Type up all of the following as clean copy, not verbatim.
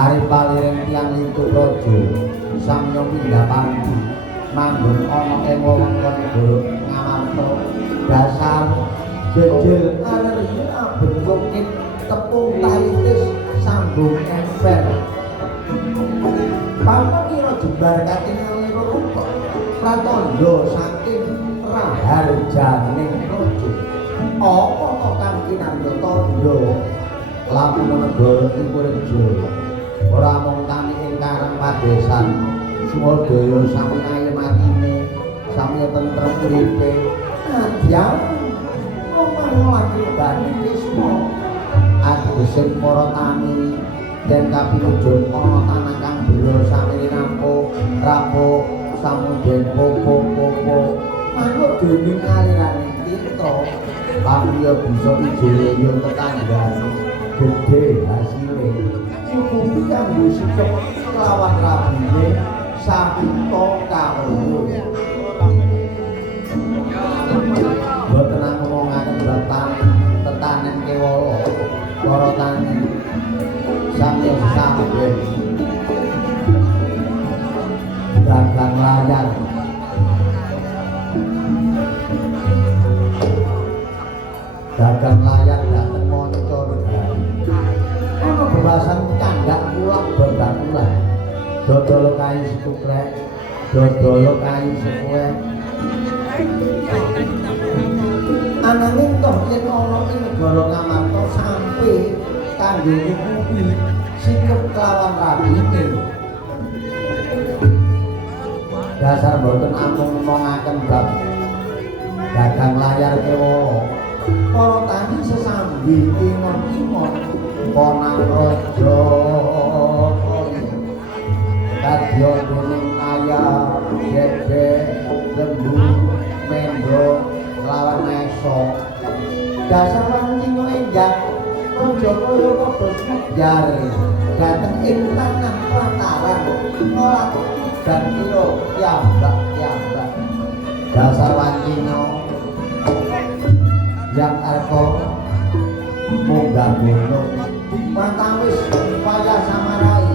Ari paliring tiyang lintu praja samya pindhapanti manggon ana ing wewengkon negara Ngamarta dasar jejel alergi bentukit tepung taritis sambung emper pamukira jembar katingal rupa pratandha saking raharjaning raja apa kok kang kinandha tandha lamun negara Tingurjo ora mung tani ing karang padesan Sumadaya sami ayem atine sami tentrem uripe adyan lagi bani Krisna ategesing para tani den kapinujon ana tanah kang bela sami nampuk rapuk samudyan popo-popo manut dening alirane tirta pamriya bisa ijo tetanggane gedhe hasile cukupi kanggo sikep kelawan rabine sapita kawruh boten ngomongaken bab tetanen kewala para tani samya sesambet dagang layar dateng monco ana bebasan candhak pulang bebakulan dodol kayu setuklek dodol kayu sepuek ananging toh yen ana ing negara Ngamarta sampe kanggo nyukupi sikep kelawan rabine dasar boten amung ngomongaken bab dagang layar kewala para tani sesambi ingon-ingon ponang raja kadya dening ayam bebek lembu mendo lawan esok dasar wancina enjang raja kaya padha sejar dateng ing tanah prataran ora dan kira yambak dasar wancina yang arko munggah gunung pantawis upaya samarai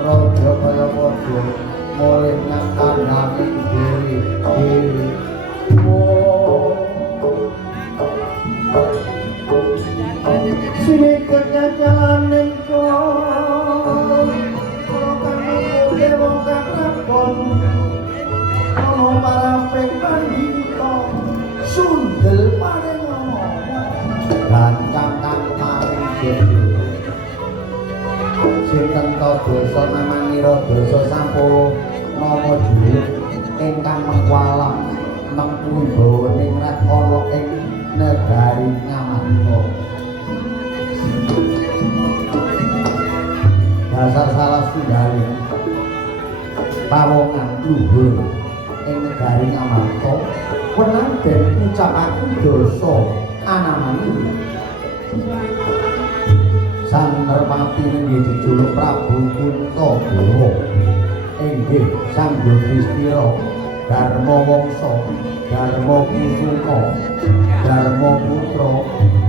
raja kaya padha mulih nang kandhane dewi siniknya jalaning kok kamu dewa kakon ana paraping pandhita sundel paring ngomong gancang kang paring sinten to dosa namanira dosa sampun nama julid ingkang mengwalam mengkuwi bawaning rat ana ing negari Ngamarta dasar salah setunggaling pawongan luhur ing negari Ngamarta wenang den ucapaken dosa anamane Sang Nerpati inggih jejuluk Prabu Kuntadewa inggih Sang Yudhistira Darma Wangsa Darma Kusuma Darma Putra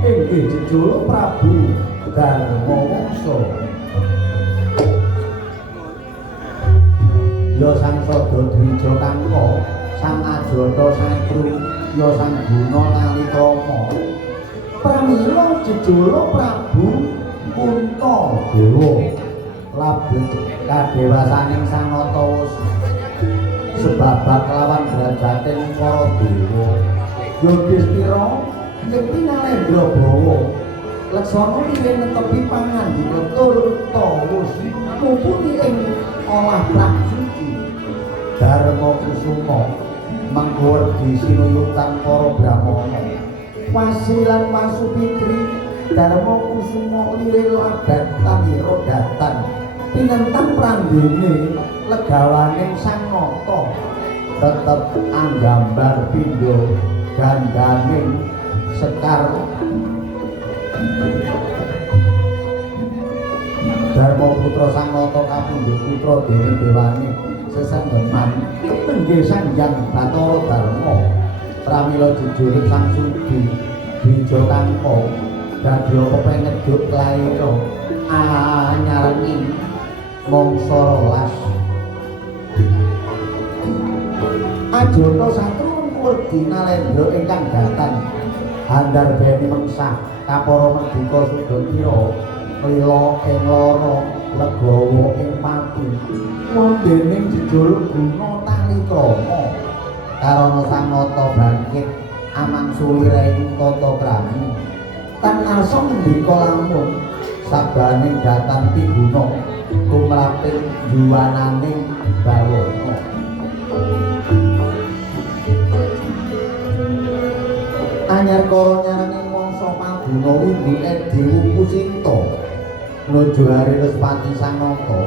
inggih jejuluk Prabu Darma Wangsa ya Sang Sadadrija Kangka Sang Ajata Satru ya Sang Guna Nalikrama pramila jejuluk Prabu Kuntadewa labet kadewasaning Sang Nata sebabak lawan drajating para dewa Yudhistira ing pinalendra bawa Laksana ing netepi pangandika turta wusi mumpuni ing olah prajurit Darma Kusuma manggowerdi sinuyutan para brahmana wasilan Wasupitri Darma Kusuma liril abad tanira datan pinentang prandene legawaning Sang Nata tetep anggambar pindha gandaning sekar Darma putra Sang Nata kapundhut putra Dewi Dewane sesanggeman nenggih Sang Hyang Bathara Darma pramila jejuluk Sang Sudi Bija Kangka dadi kepengeduk laira anyarengi mangsa rolas Ajana Satru wedi Nalendra ingkang datan handar beni mengsah kapara merdika Sudatira lila ing lara legawa ing pati wondening jejul guna tali krama karana sang nata bangkit amangsuli ing tata krami tan arsa ngendika lamun sabaning datan piguna tumraping juwananing bawana anyar karo nyaraning mangsa paguna winduke Dewi Kusinta nuju hari Respati sang nata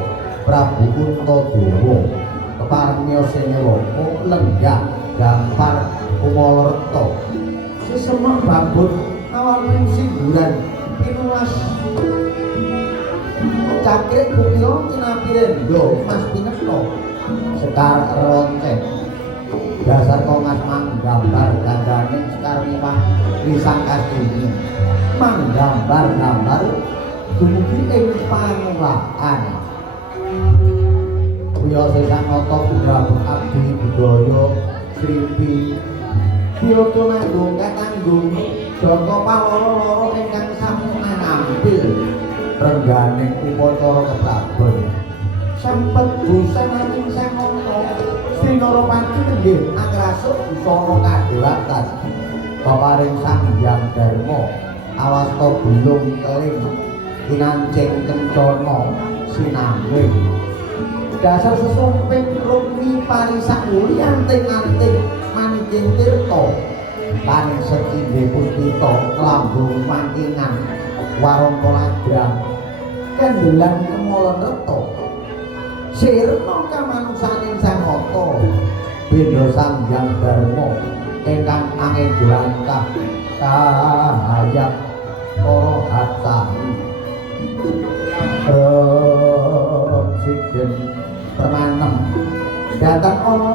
Prabu Kuntadewa keparengya Senewaka lenggah gampar Kumalarta sesemeng babut awarning singguran pinulas cakrik kumila tinapirendra Mas Pineta sekar ronceng dasar kongas manggambar gandaning sekar mimah risang kastuni manggambar-gambar dumugi ing pangulaan Kuya Sesang Nata Putra Abdi Budaya Sripi Kyoto nanggung katanggung Joko paloro-loro ingkang sami ngambil rengganing upacara keprabon sempet busananing Sang Nata Srinarapati nggih angrasuk busana kadewatan paparing Sang Hyang Darma awasta bulung keling kinancing kencana sinambing dasar sesumping rukmi parisak uli anting-anting manicing tirta paning secindhe puspita lambung mangkingan warangka ladrang kendelan kemolon reta sirna kamanungsaning Sang Nata bendha Sang Hyang Darma ingkang angedulantah kahayat para hatsani Presiden permanem datan ana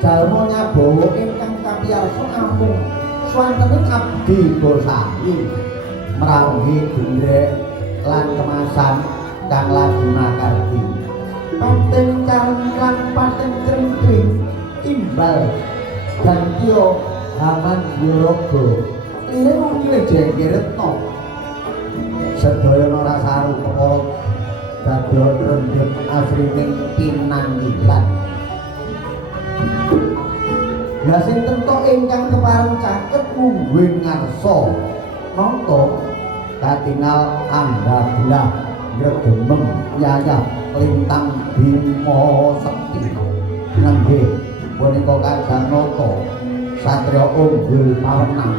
jalma nyabawa ingkang kapiyarsa amung swantening abdi gosali mrawuhi gendrek lan kemasan kang lagi makarti paten calon lan paten kring-kring timbal dan tio haman yorogo lire ngile jenggeretno sedaya rasaru kepara dadya rendhet asrining pinanggilan la sing tentok ingkang kepareng caket mungguing ngarsa nata katingal anggabelah gregemeng yayah lintang bima sekti nenggih punika kadang nata satriya unggul pawenang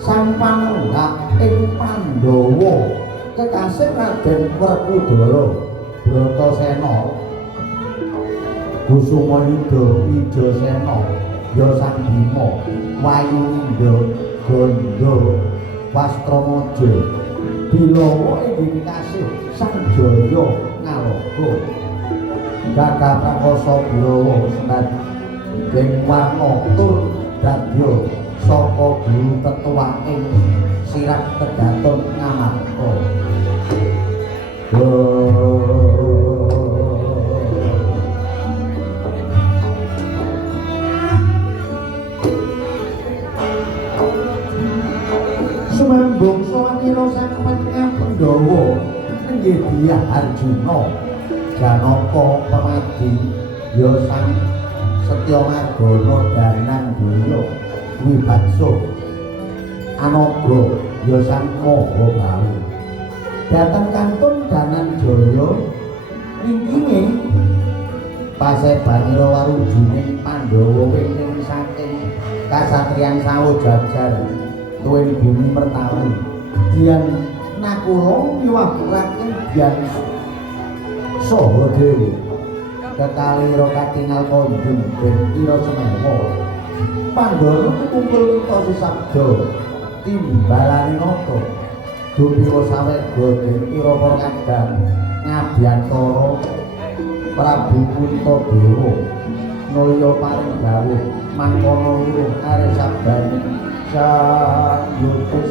sang panunggak ing Pandhawa kekasih Raden Werkudara Bratasena Kusumayuda Wijasena ya Sang Bima Wayuninda Gandha Wastramaja Bilawa ing kasih Sang Jaya Ngalaga Gagah Prakasa Bilawa Senat ing warna tur dadya saka guru tetua ing sirah kedaton ngamarta sumambung sawanira sang panjenengan Pandhawa nenggih Dyah Arjuna Janaka Pemadi ya Sang Setyamargana Danan Daya Wibaksa Anaga ya Sang Mahabau dhateng kantun Danan Jaya wingkinge pasebanira warujuning Pandhawa wingking saking kasatriyan Sawojajar tuwin bumi Mertawi Dian Nakula miwahuraken Dian Sahadewa kekalira katingal konjung ben ira semewa Pandhawa kumpul tosi sabda timbalane nata dupira sawega den ira para kadang ngabyantara Prabu Kuntadewa nulya paring dawuh mangkono luruh arep sabdane Sang Yutis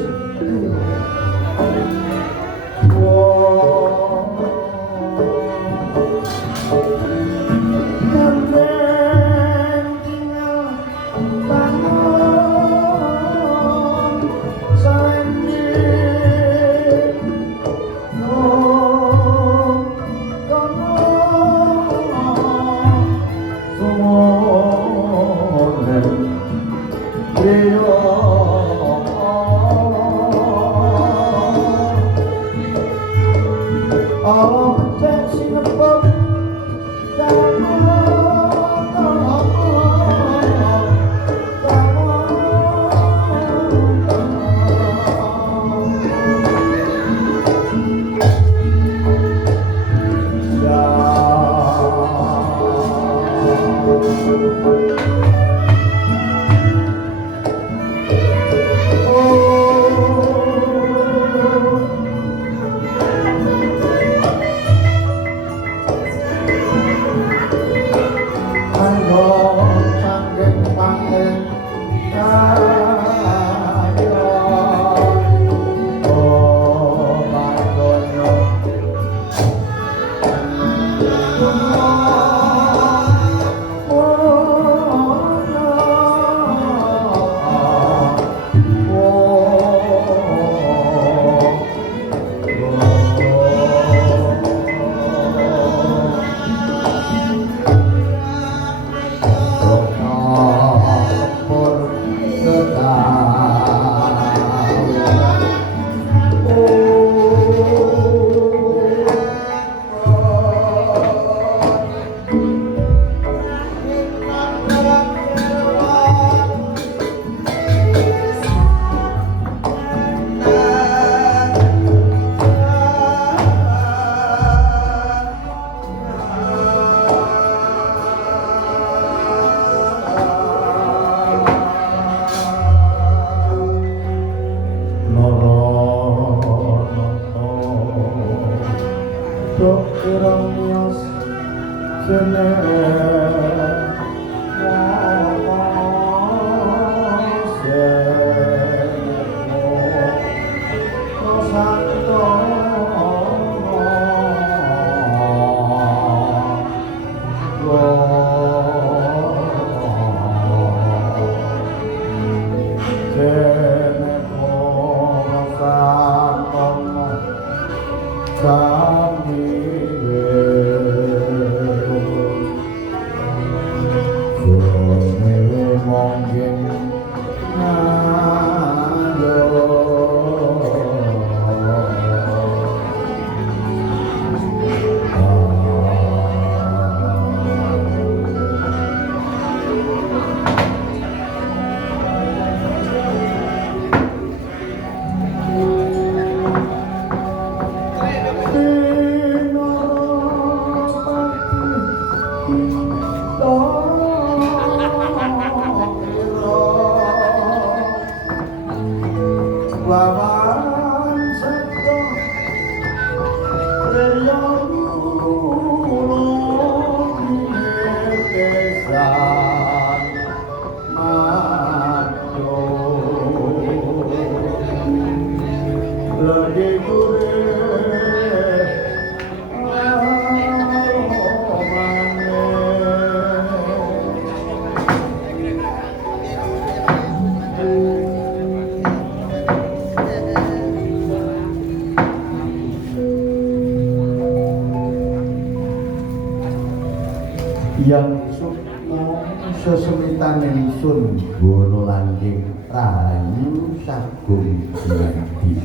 yang sukmo sesemitan ingsun bono langgeng rahayu sagung dinadi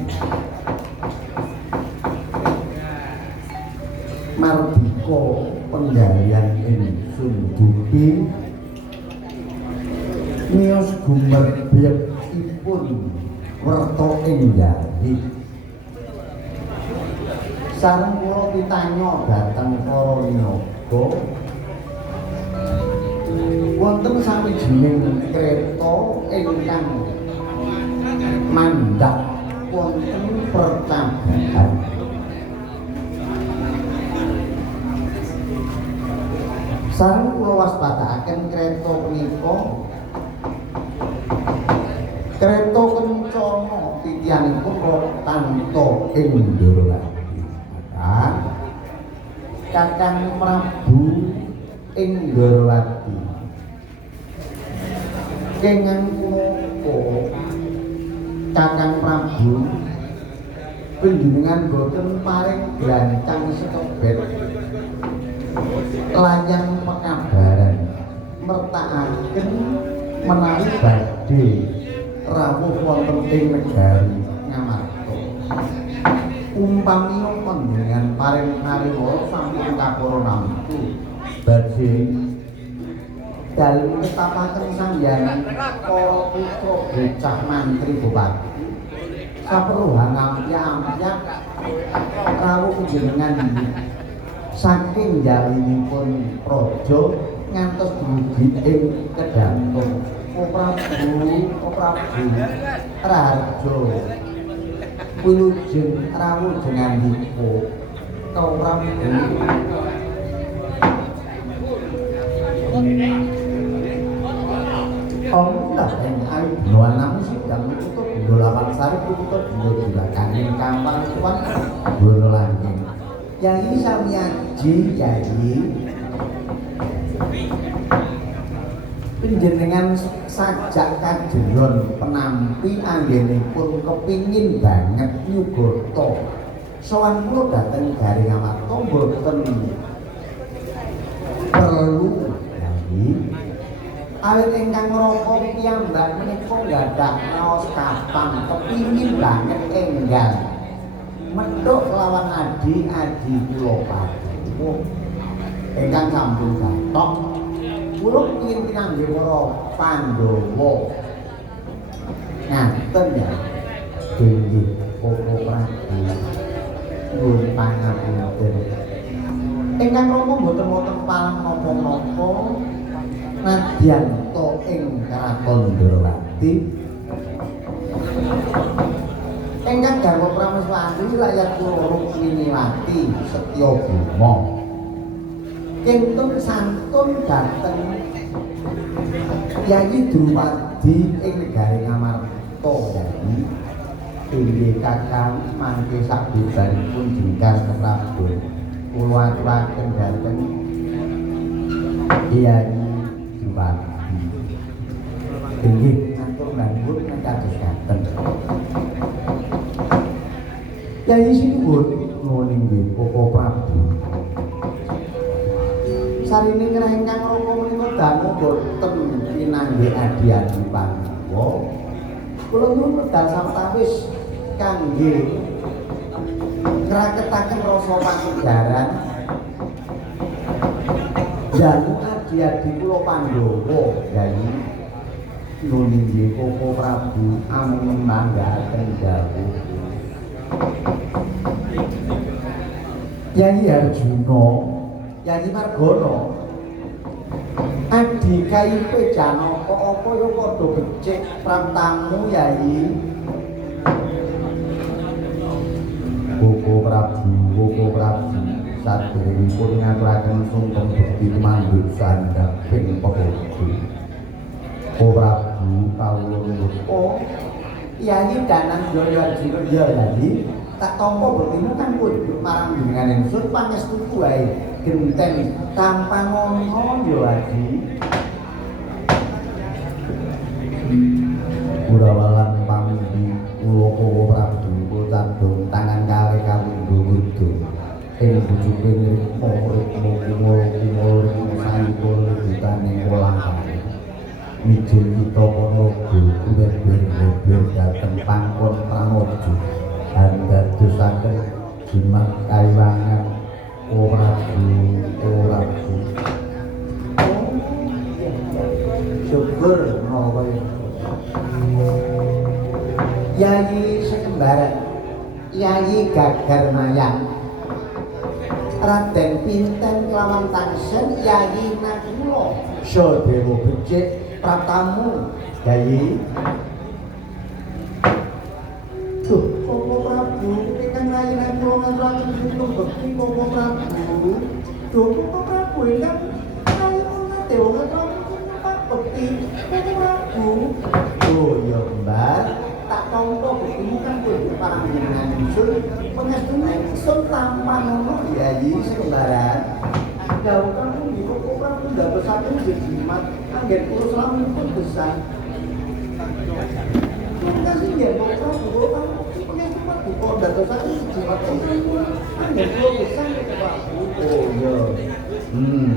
mardika penggalian ingsun dupi miyos gumerbekipun werta enggahih sareng kula pitanya dhateng para winaga wonten sawijining kreta ingkang mandhap wonten percabaan sareng kula waspadakaken kreta punika kreta kencana titianipun Rotanta ing Ndorowati Kakang Prabu ing Ndorowati kengang punapa Kakang Prabu panjenengan boten paring glancang sekebet layang pekabaran mertakaken menawi badhe rawuh wonten ing negari Ngamarta umpami panjenengan panjenengan paring paringala sampun kapara namtu badhe dalem netapaken sangyaning para putra bocah mantri bupati saperluhan ampyak rawuh panjenengan saking jalinipun praja ngantos dumugi ing kedantung O Prabu Raharja wilujeng rawuh jengandika O Prabu Allah ing ayu namun sidang tutup bendo lawan sari tutup bendo dilakan ing kampang tuan bono langking Yai samiyaji Yai panjenengan sajak kajeron penampi anggenipun kepingin banget nyugarta sowan kula dhateng Garing Amarta mboten perlu Yai awit ingkang ngroko piyambak menika gadhah raos kapang kepingin banget enggal menduk lawan adi-adi kula padha ingkang sampun gathok kula ingin pinanggih para Pandhawa ngaten ya inggih Koko Prabu nuwun pangapunten ingkang rama mboten wonten palang napa-napa nadyan to ing Kraton Ndrawati ingkang garwa Prameswari rakyat kula Rukminiwati Setyabama kentun santun dhateng Yai Drupadi ing Garing Amarta Yai inggih kakang mangke sabudanipun jengkar Prabu kula aturaken dhateng Yai Drupadi inggih matur nuwun kados ngaten Yai sinuwun nuwun inggih Koko Prabu sarine kerah ingkang raka menika dangu boten pinanggih adi-adi Pandhawa kula nyuwun medal sawetawis kangge ngraketaken rasa panggejaran jangu adi-adi kula Pandhawa Yai nuwun inggih Koko Prabu amung manggahaken dawuh Yai Arjuna Yai Margana Adi Kaipe Janaka apa ya padha becik pramtamu Yai Koko Prabu sadèrèngipun ngaturaken sungkem bekti mandhut sandhaping pepodho Koko Prabu kawula nuwun Yai Dananjaya Arjuna ya Yai tak tampa bertemu kan kunjuk marang jenengan ingsun pangestu wae genteng tanpa ngono ya Adi Kurawalan pamindi kula Koko Prabu kocadong tangan kalih kawindha wirda ing bujuking rikma kumul sayupun dutaning kolang mijil kita panaga kuwer-kuwer dhateng pangkon Pranojo andadosaken jimat kaiwangan ora syukur menawa Yai Sekembaran Yai Gagar Mayang Raden Pinten kelawan tangsel Yai Nakula Sadewa becik pratamu Yai Koko Prabu ingkang rayi kula ngaturaken sungkem bekti Koko Prabu Koko Prabu ingkang rayi dewa ngaturaken bekti Koko Prabu oh ya Mbak tak tampa bektimu kan kudu parang jenengan ingsun pangestune ingsun tanpa ngono Yai Sekembaran dawuh kamu nggih Koko Prabu ndadosaken jimat anggen kula salamipun besar kasih ya Koko Prabu kok ndadosaken jimat kula anggen kula besar Koko Prabu oh iya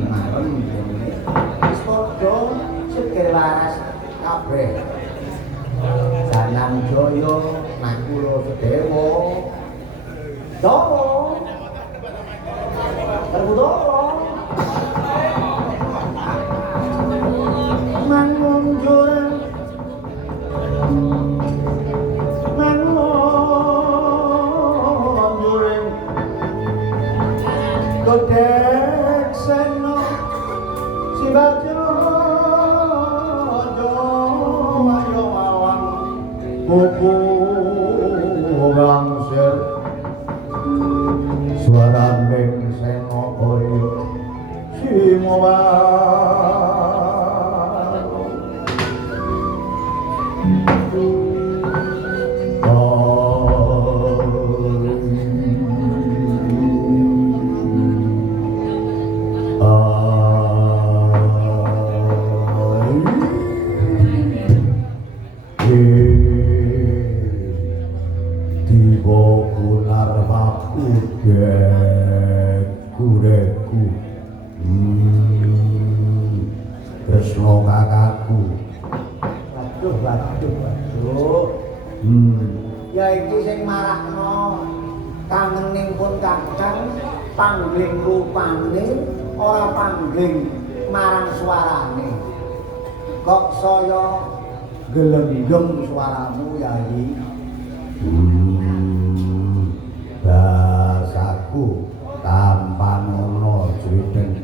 marem wis padha seger waras kabeh Sanang Jaya Nakula Sedewa Dawa Terbutuh mangun jurang mangun jurang kodek seno si bajo ayo mawang buku gangsir suara neng seno koyo si mawang kureku Kresna kakakku waduh ya iki sing marakno kangening pun kakang panggling rupane ora panggling marang suarane kok saya gelenggem suaramu yai basaku tampan ono jwiten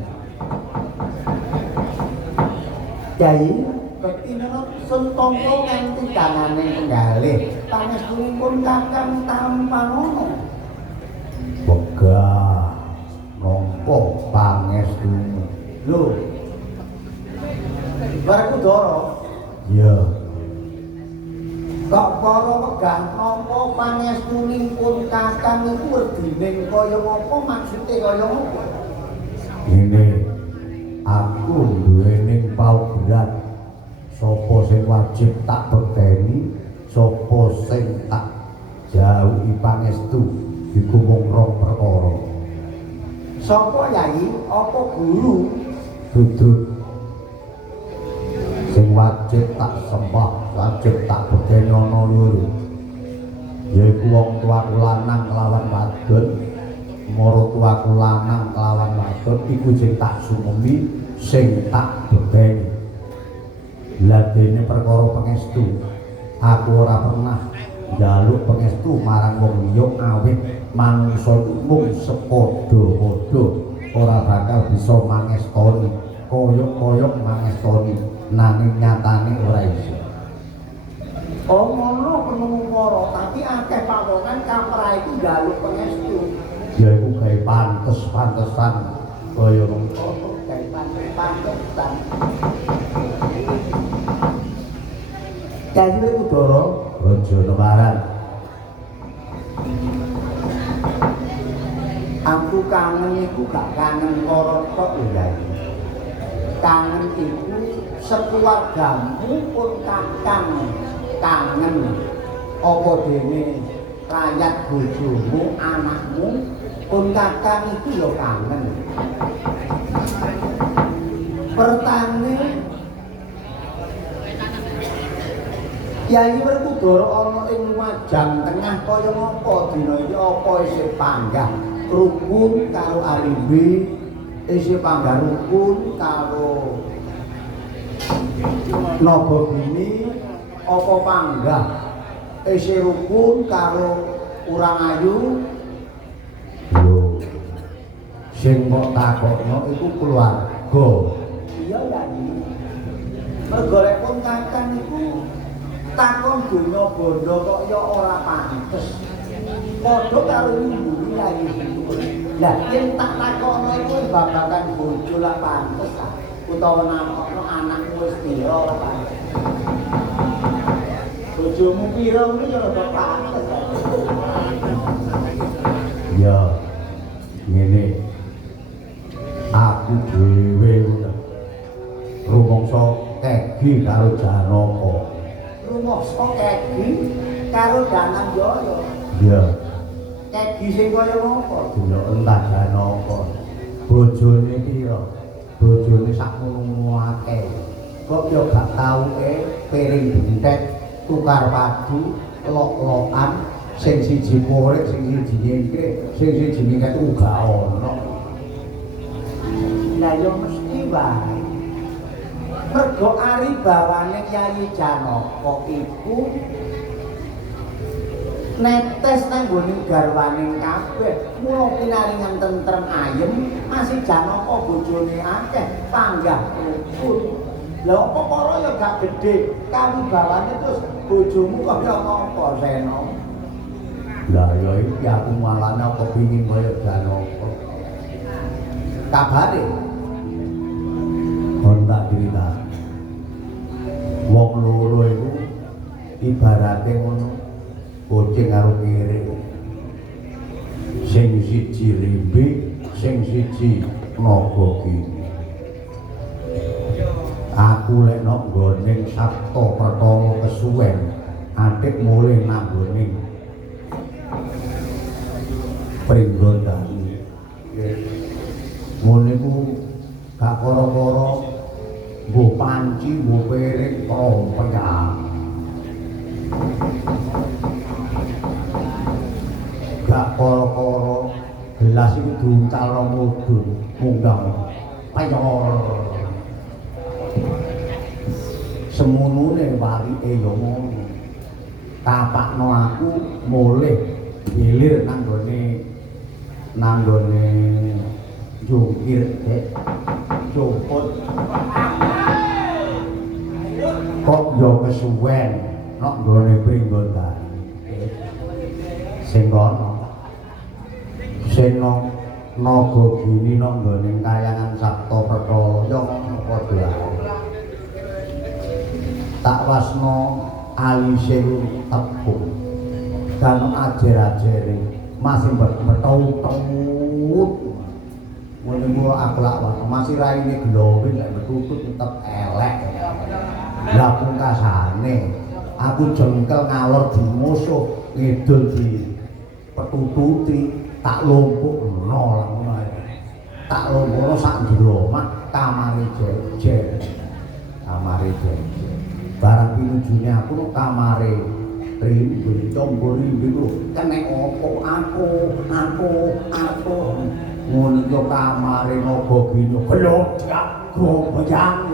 yai betina sentongko nganti dangane penggalih pangestunipun kakang tampan ono begah nampa pangestune lho Barakudara iya kok para wegah nampa pangestunipun kakang iku werdining kaya apa maksude kaya apa ngene aku duwening paugeran sapa sing wajib tak bekteni sapa sing tak jauhi pangestu iku mung rong perkara sapa yai apa guru dudu sing wajib tak sembah wajib tak bekteni ana loro yaiku wong tuaku lanang kelawan wadon maratuwaku lanang kelawan wadon iku sing tak sumemi sing tak bekteni lha dene perkara pangestu aku ora pernah njaluk pangestu marang wong liya awit manungsa mung sepadha-padha ora bakal bisa mangestoni koyok-koyok mangestoni nanging nyatane ora iso oh ngono penumara tapi akeh pawongan kamra iki njaluk pangestu ya iku gawe pantes-pantesan kaya ngono gawe pantes-pantesan Jadi Udara Raja Nemaran aku kangen iku gak kangen karo tok lho Yai kangen iku sekeluargamu pun kakang kangen apa dene rakyat bojomu anakmu pun kakang iku ya kangen pertane Kyai Werkudara ana ing Lumajang Tengah kaya ngapa dina iki apa isih panggah rukun karo alimbi isih panggah rukun karo Nagabini apa panggah isih rukun karo Urangayu lho sing kok takokno iku keluarga iya Yai mergo lek pun kakang iku takon donya bondo kok ya ora pantes padha karo ibu Yai lah yen tak takono iku babagan bojo lak pantes utawa namokno anakmu wis pira ora pantes bojomu pira kuwi ya ora pantes ya ngene aku dhewe rumangsa tegi karo Janaka rumangsa kegi karo Dananjaya. Iya. Kegi sing kaya ngopo? Dina entah Janaka. Bojone pira? Bojone sakmono akeh. Kok yo gak tauke piring bentek tukar padu lok-lokan sing siji korek sing siji nyengkre sing siji nyengket uga ana. Lah yo mesti wae. Mergo ari bawane Kyai Janaka iku netes nang gone garwane kabeh. Mula pinaringan tentrem ayem, masih Janaka bojone akeh, panggah rukun. Lah apa para ya gak gedhe, kawibawane terus bojomu kaya apa Sena? Lah ya iki aku malane kepingin kaya Janaka. Kabare kon tak cerita. Wong loro iku ibarate ngono, kucing karo kere. Sing siji rimbi, sing siji naga kini. Aku lek nok nggoning Sabta Pertawa kesuwen, atik mulih nang nggoning Pringgondani. Ngono iku gak kara-kara mbuh panci, mbuh piring, trompet. Gak kara-kara gelas iku diuncal mudhun munggah payor. Semunune warike ya ngono. Tapakno aku mulih gilir nang gone jungkir jopot. Kok yo kesuwen nok gone Pringgondani. Sing kono sing naga gini nok gone kayangan Sabta Pertawa yo ngono padha ae. Tak wasno alise tepung kan ajer-ajere masih bertaut-taut ngono ku akhlak wae masih raine glowing lek betutut tetep elek. Lah pungkasane aku jengkel ngalor di musuh ngidul di petututi tak lumpukno ngono ae. Tak lumpukno sak njero mak kamare jejer. Kamare jejer. Barang pinujune aku nang kamare rimbi combor rimbi ku kenek opo aku ngono yo kamare naga gini blodyak goyang.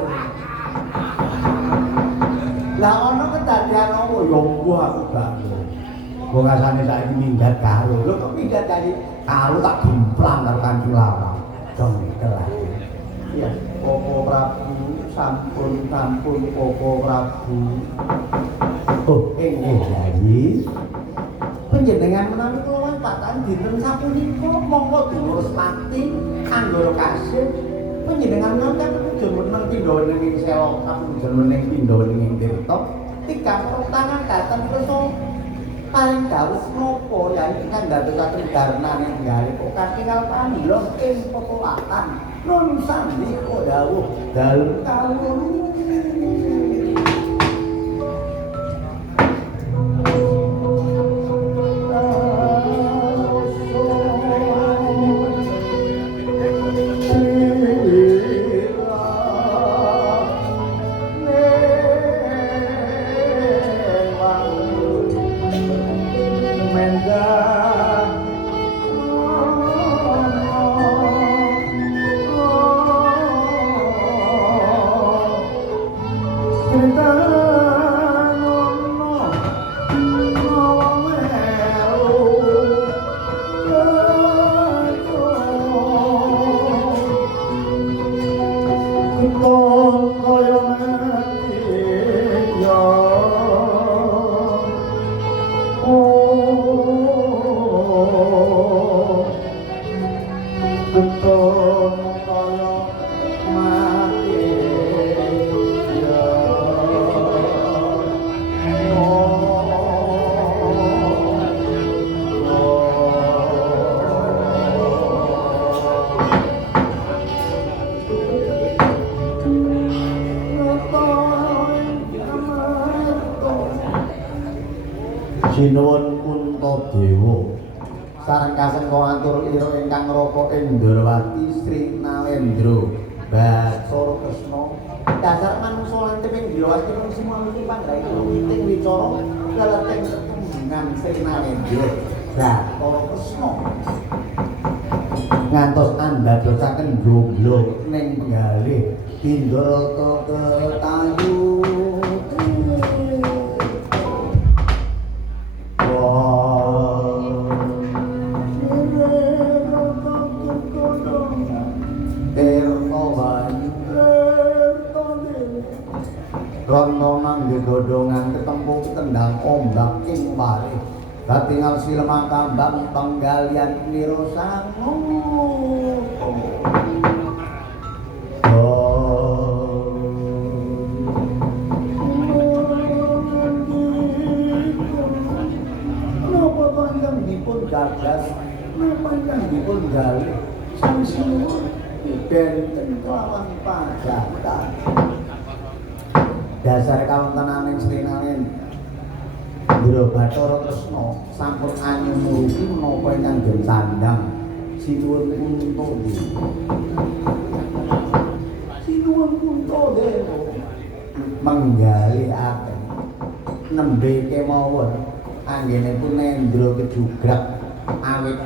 Lah ono kedadian apa yo mbuh aku gak kok asane saiki minggat karo lho kok minggat karo tak gemplang karo Kanjeng Lawang dong kelas. Iya, Koko Prabu sampun Koko Prabu. Oh, Kyai. Panjenengan menawi kula patan dinten sapunika monggo diurus pati anggara kasih. Panjenengan menawi tujuan meneng pindha ning sela kapujon ning pindha ning tirta. Tigang tangan dateng kersa paling dawuh napa ya ingkang dadosaken darnane nggale kok katingal pamilon ing pekolatan. Nun sandi kok dawuh dalem kawula Sinuwun Puntadewa sareng kasengko atur ira ingkang raka Indrawati Sri Nalendra Bathara Kresna dasar manungsa lan teming Indrawati mung sumuwi panggawe witing wicara leleteng tetunggingan Sri Nalendra Bathara Kresna ngantos andadosaken jomblo ning penggalih Indra ketayu Rono nang godhongan ketempung tendang ombak ing mari katingal silema kambang penggalian niro sangu napa panjenenganipun gagas napa panjenenganipun gali sang sinuwun benten kelawan pajatan dasar kawontenaning stinganing Ndra Bathara Tresna sampun anyumurupi menapa ingkang den sandhang sinuwun Kuntadewa. Sinuwun Kuntadewa menggalikaken nembe kemawon anggenipun Nendra Kedugrak awit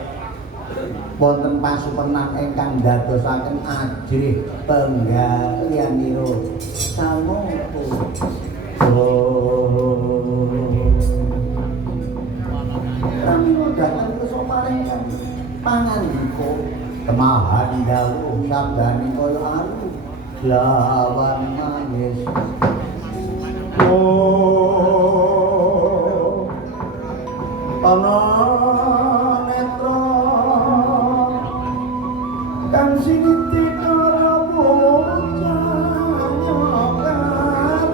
wonten pasupenan ingkang dadosaken ajrih penggalianira samangka pramila dhateng kesoparengan pangandika kemahan dawuh sabdane kaya alu lawan manis ana netra kang siniti karo bocah karo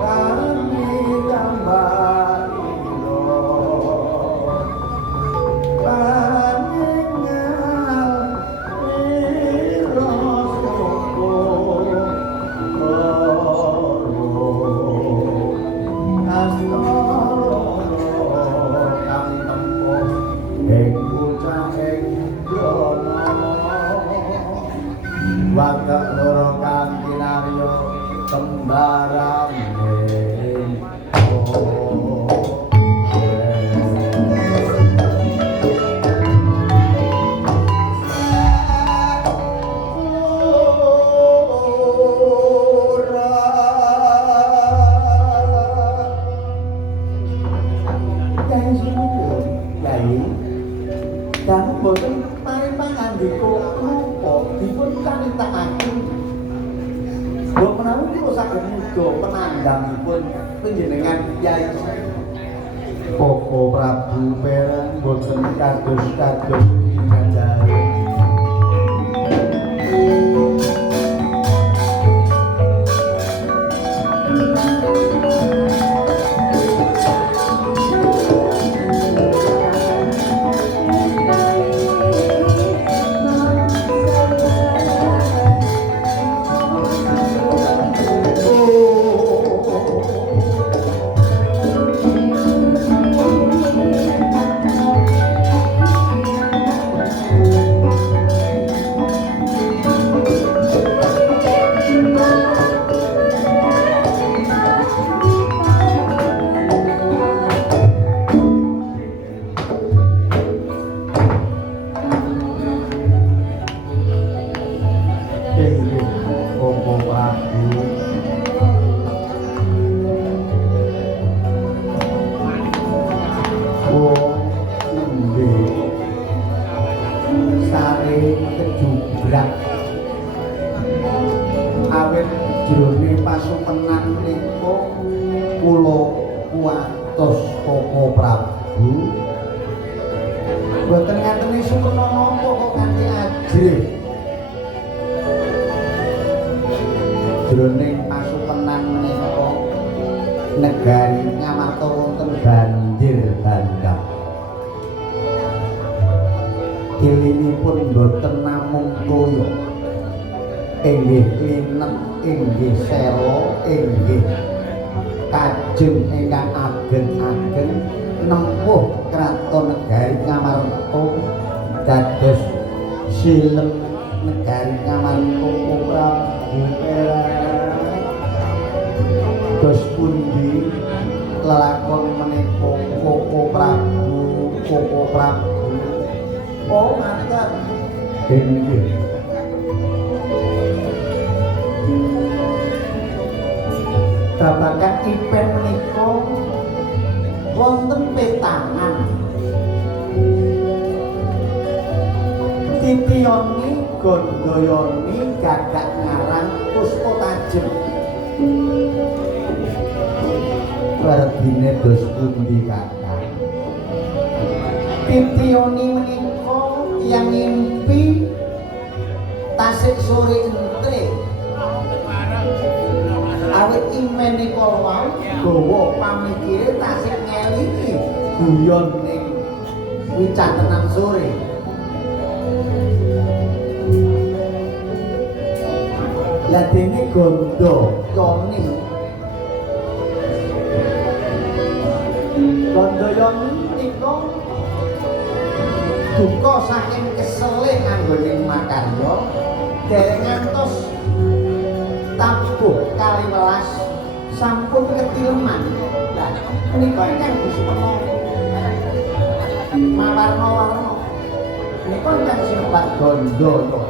kami gambar Wakak loro kang kinarya kembarane penandangipun panjenengan Kyai Koko Prabu Perang boten kados-kados kandhane inggih selo inggih kajeng ingkang ageng-ageng nempuh kraton negari Ngamarta dados silem negari Ngamarta Prabu Perang dos pundi lelakon menika Koko Prabu Oh, ngaten. Nggih. Babagan ipen menika wonten petangan. Titiyoni Gandayani gagak ngarang Puspa Tajem. Werdine dos pundi kakang? Titiyoni menika yang ngimpi tasik sore entre. Awit imen nika wau gawa pamikire tasik ngelingi guyon ning wicatenan sore. Lah dene Gandayani nika duka saking kesele anggone makarya dereng ngantos tabuh 12 sampun ketileman. Lah menika ingkang disepeno mawarna-warna. Menika ingkang sinebat Gandayani.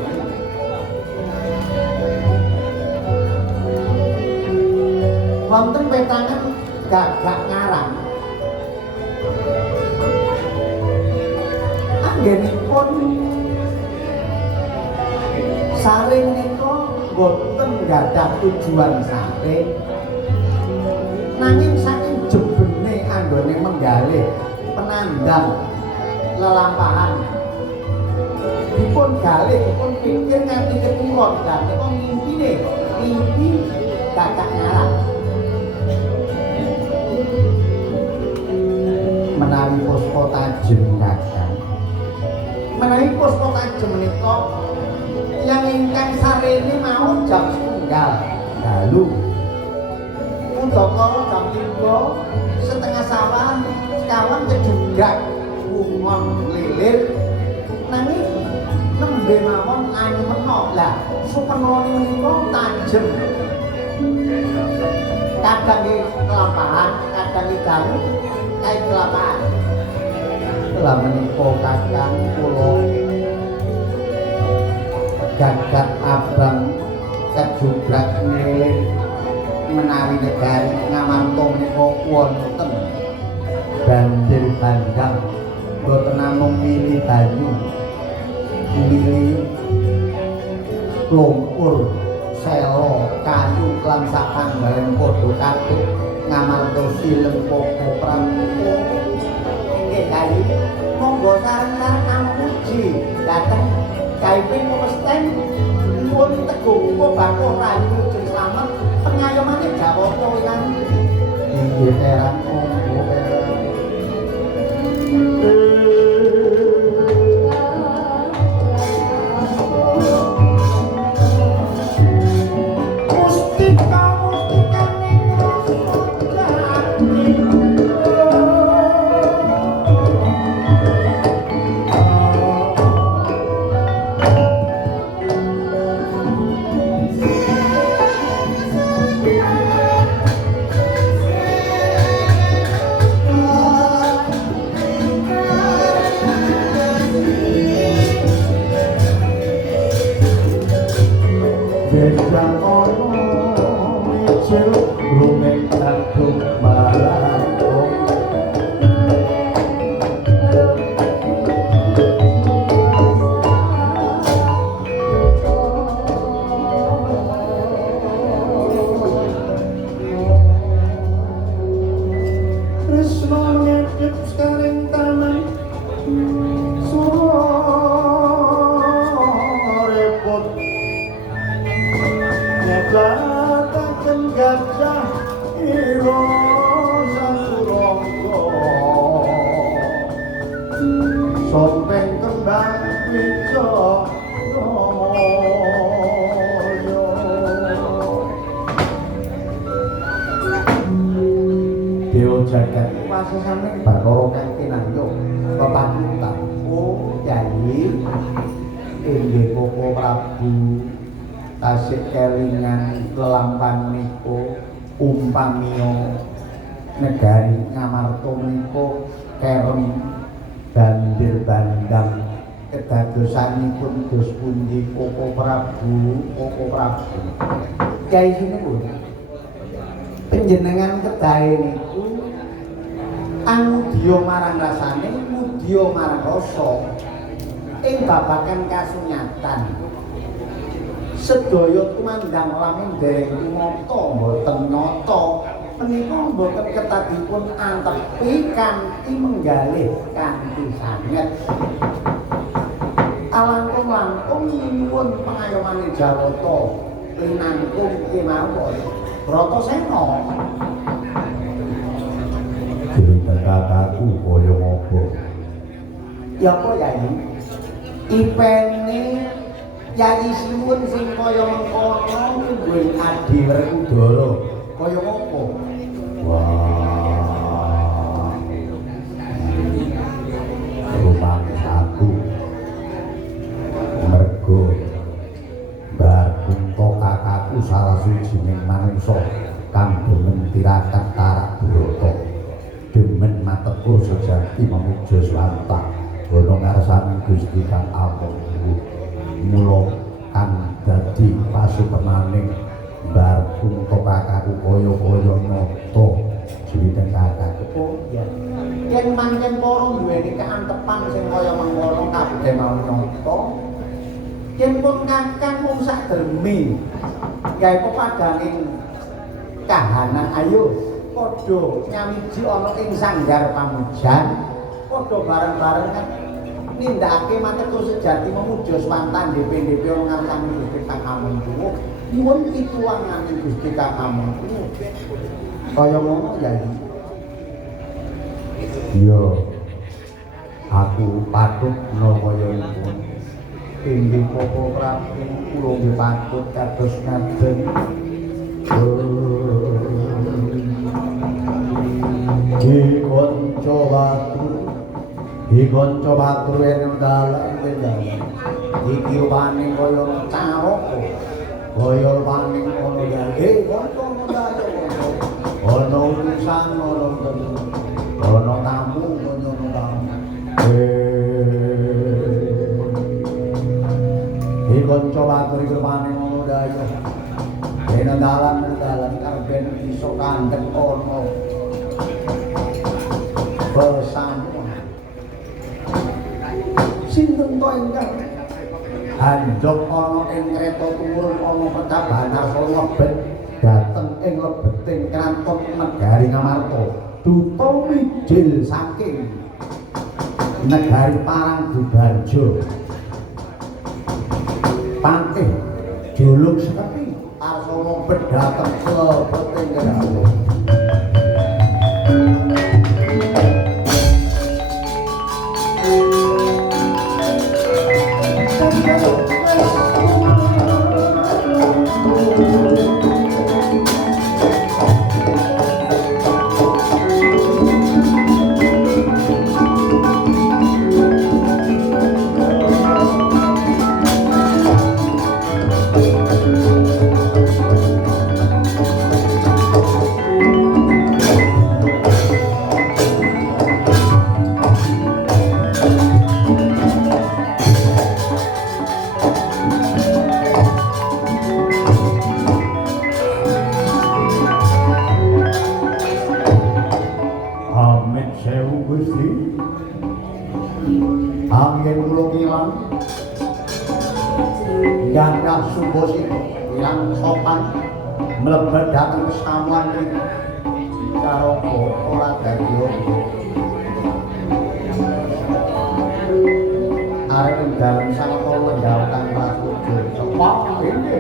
Wonten petangan gagak ngarang. Anggenipun saring menika boten gadhah tujuan saring nanging saking jebene anggone menggalih penandang lelampahan dipun galih dipun pikir nganti keturun dan menika mimpi gagak ngarang menawi Puspa Tajem kakang menawi Puspa Tajem menika yang ingkang sarene mau jam 1 dalu Udakara jam 3 setengah sawan sekawan kejugak wungon lilir nanging nembe mawon anyemena lah supenane menika tajem kadang kelampahan kadang dalu kae kelampahan lah menika kakang kula gagak abang kejugrak nilih menawi negari ngamarta menika wonten banjir bandang boten namung mili banyu mili lumpur selo kayu lan sapanggalen padha katut ngamarta silem popo pramuka nggih kayi monggo sareng-sareng amuji dateng kaiping pemesten pun teguh bakoh rayu jeng slamet pengayomane Jawata yang inggih terang monggo umpamio negari ngamarta menika kerem banjir bandang kedadosanipun dos pundi Koko Prabu Kyai Sinuwun panjenengan kedahe niku angudya marang rasane mudya marang rasa ing babagan kasunyatan sedaya tumandang lamun dereng tumata mboten nata menika mboten ketadipun antepi kanthi menggalih kanthi sanget alangkung-langkung nyuwun pangayomane Jawata linangkung kemawon Bratasena cerita kataku kaya ngopo ya apa Yai ipene Yai Sinuwun sing kaya mengkono duwe adi Werkudara kaya ngopo wah rumah satu mergo Kunto kakakku salah sujining manungsa kang demen tirakat tarak brata demen matekur sejati memuja swanta ana ngarsane Gusti Kang Agung mula kang dadi pasupenaning Bar Kunto kakakku kaya-kaya nata jiwiten kakakku oh iya yen pancen para duweni kaantepan sing kaya mengkono kabeh mau nata yen pun kakang mung sak dermi gawe pepadaning kahanan ayo padha nyamiji ana ing sanggar pamujan padha bareng-bareng nindakake matekur sejati memuja swantan DP-DP ana ngarsane Gusti Kang Amuntuh nyuwun pituwangane Gusti Kang Amuntuh kaya ngono ya iya aku patut no kaya ngono inggih Koko Prabu kula nggih patut kados ngaten Dikonco batur yen dalan iki wani kaya caraka kaya wani ana ya konco ndayo ana urusan ana tamu ngono konco batur iki wani ngono dayo yen dalan karben iso kandhek ana bersama sinten to ingkang handhok ana ing kreta tumurun ana kecabanar lebet dateng ing lebeting kanton negari Ngamarta duta mijil saking negari Parangbubarjo pantih juluk sekepi arsana bedhateng lebeting kerawu mlebet dhateng samuan iki karo ora dadi arep dalem sang kala ndawuhan prasaja cepak ini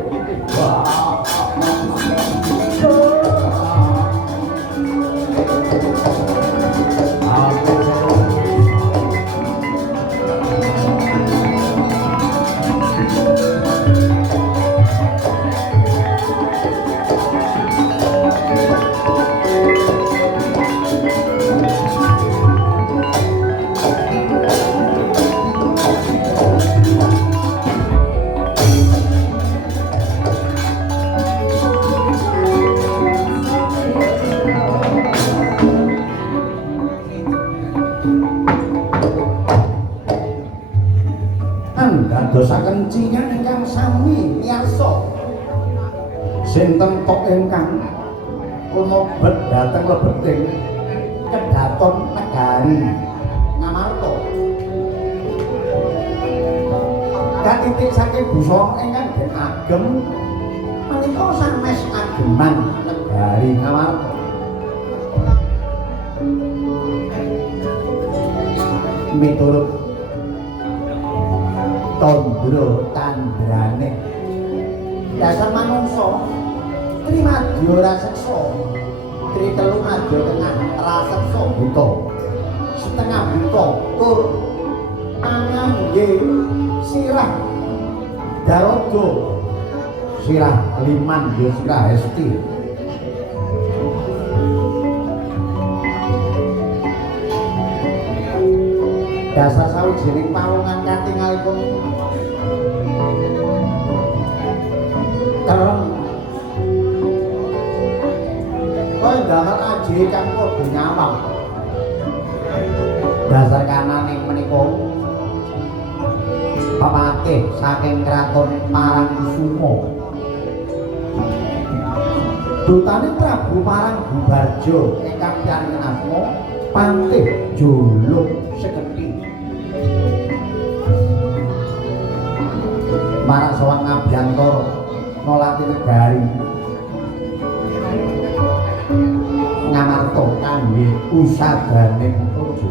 sinten tok ingkang lumebet dhateng lebeting kedhaton negari Ngamarta katitik saking busana ingkang den agem menika sanes ageman negari Ngamarta miturut tandra tandrane dasar manungsa trimadya raseksa tri telu madya tengah raseksa buta setengah buta tur angangge sirah darodo sirah liman ya sirah hesti dasar sawijining pawongan katingalipun kereng kaya ndamel aji kang padha nyawang dasar kanane menika pamate saking kraton Parangkusuma dutane Prabu Parangbubarja ingkang piarengan asma Pantih Juluk Seketi marang sowan Ngabyantara nolati negari Ngamarta kangge usadaning raja.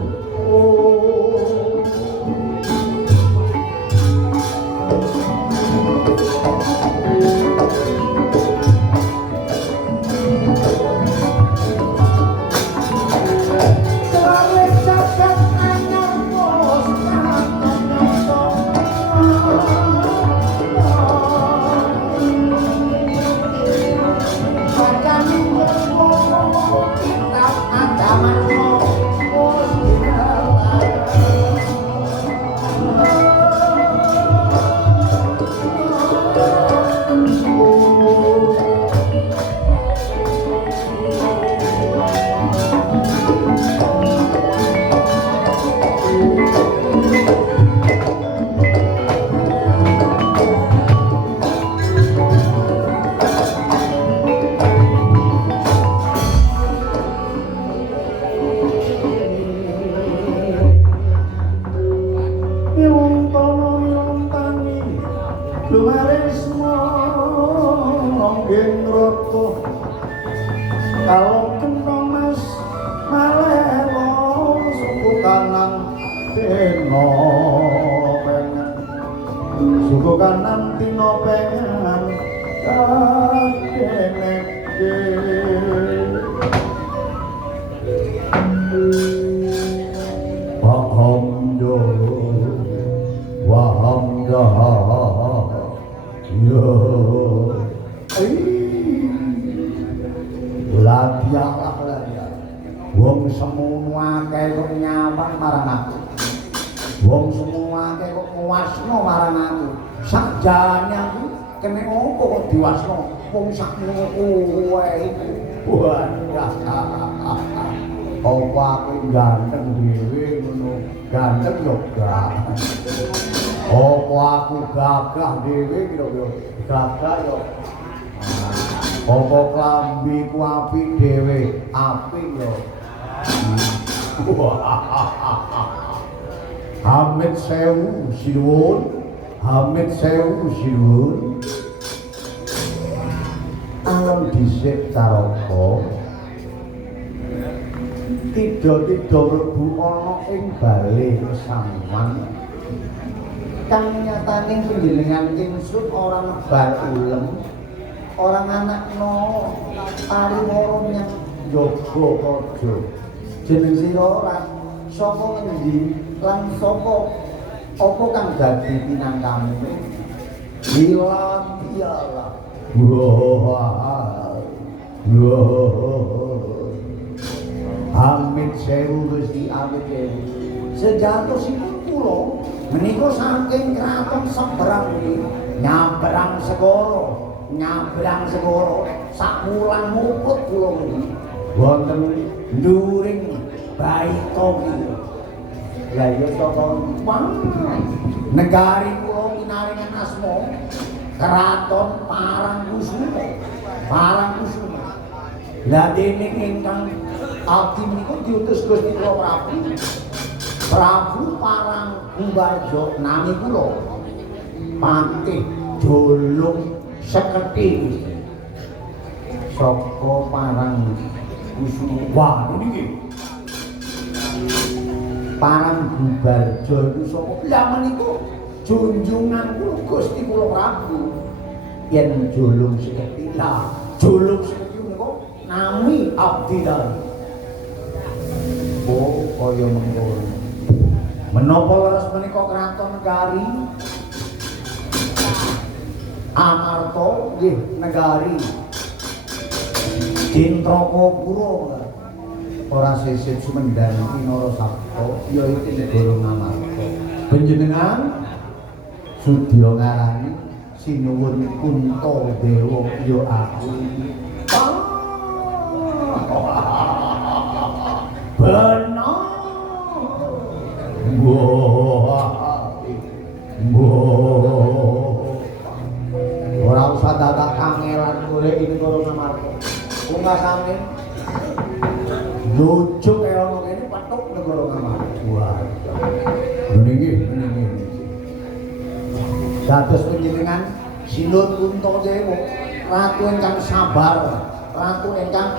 Wong semono akeh kok nyawang marang aku. Wong semua akeh kok nguwasno marang aku. Sakjane aku kene opo kok diwasno wong sakmono kowe iku. Wah. Opo aku ganteng dhewe ngono. Ganteng yo gak. Opo aku gagah dhewe yo gagah yo. Opo klambi ku apik dhewe apik yo. Hamid sewu sinuwun, Hamid sewu sinuwun. Alon dhisik caraka. Tida-tida mlebu ana ing bale kesamuan. Kang nyataning panjenengan ingsun ora nebar ulem, ora nganakno pariwara nyang jaba kaja. Jeneng sira ora sapa ngendi lan sapa apa kang dadi pinangkamu? Iyalah. Hamid sewu Gusti Hamid sewu. Sejatosipun kula menika saking kraton seberang nyabrang segara sakulan muput kula niki wonten nduring baita kula. Lah ya saka negari kula pinaringan asma keraton Parangkusuma. Parangkusuma. Lah dene ingkang abdi niku diutus Gusti kula Prabu. Prabu Parangkuwarja nami kula. Patih Julung Seketi. Saka Parangkusuma. Wah niki. Parangkuwarja iku sapa? Lah menika junjungan kula Gusti kula Prabu. Yen Julung Seketi. Lah Julung Seketi niku nami abdi dalem. Oh, kaya mengkono. Menapa leres menika kraton Negari? Amarta nggih negari. Cintrapura ora sisih sumendang Narasabta ya iki negara Ngamarta. Panjenengan sudya ngarani sinuwun Kuntadewa ya aku. Benar. Ora usah dadak kangelan golek iki karo Ngamarta. Pungkasane lujuk kaya ono kene patok negara Ngamarta. Wah. Niki. Dados panjenengan Sinun Kuntadewa, ratu ingkang sabar, ratu ingkang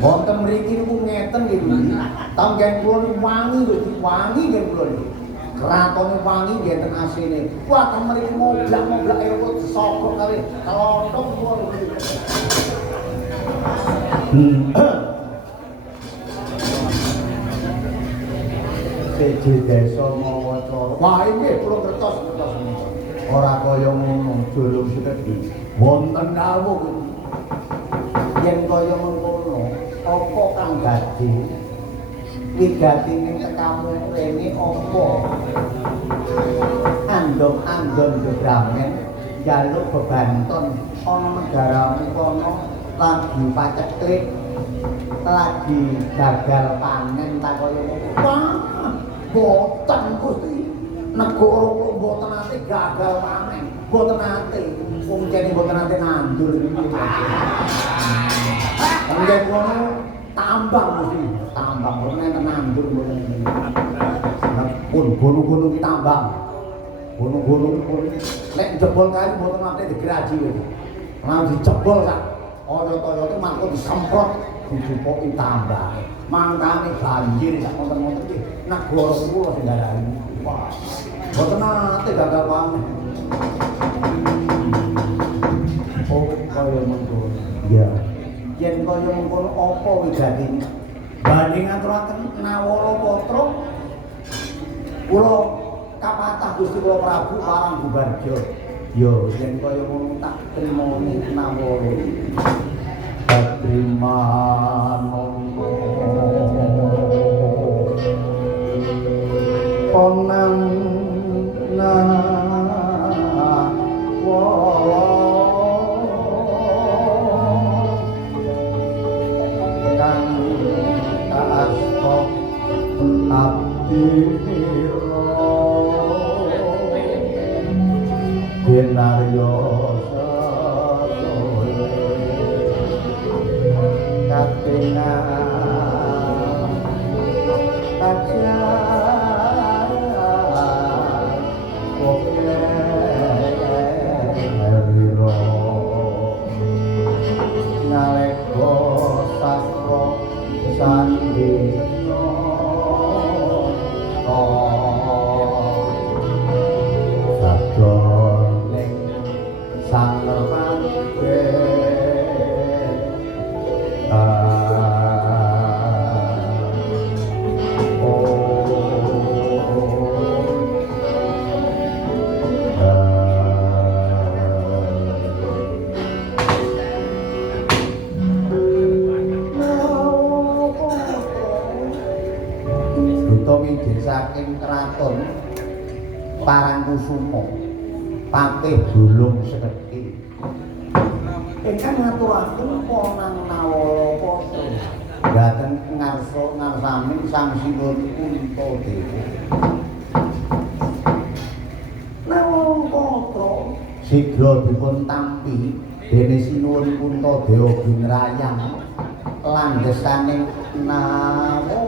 wonten mriki niku ngeten nggih Gusti. Tanggen kula niku wangi Gusti, wangi nggih kula niku. Kratone wangi nggih enten asine. Wah, ten mriki moblak-moblak kaya saka kali kelothok kula niku. Seje desa mawacara. Wah, nggih kula ngertos. Ora kaya ngono, Julung Seketi. Wonten dawuh yen kaya mengkono, apa kang dadi wigatine tekamu rene apa? Andhong-andhong gebramen njaluk bebanton ana negaramu kono lagi paceklik, lagi gagal panen tak kaya ngono. Boten Gusti. Negara kula boten ate gagal panen, boten ate. Wong jane boten ate nandur iki. Nggih kono tambang Gusti, tambang boten enten nandur boten. Pun gunung-gunung iki tambang. Gunung-gunung pun nek jebol kali boten ate digraji. Lan dicebol sak kaya-kaya mangko disemprot dijupuki tambang. Mangkane banjir sak wonten-wonten iki negara kula sing ndarani. Wah. Boten ate gagal panen. Oh, kaya mengkono. Ya. Yen kaya mengkono apa wigatine? Banding aturaken Nawala Patra kula kapatah Gusti kula Prabu Parangkuwarja. Ya, yen kaya ngono tak trimoni Nawala. Patrimanana Ponang Binaryo katina aja heriro naleko sasro sandi saking kraton Parangkusuma Patih Julung Seketi ingkang ngaturaken Ponang Nawala Patra dhateng ngarsa ngarsami Sang Sinun Kuntadewa sigra dipun tampi dene Sinuwun Puntadewa Ginrayang landhesaning nawa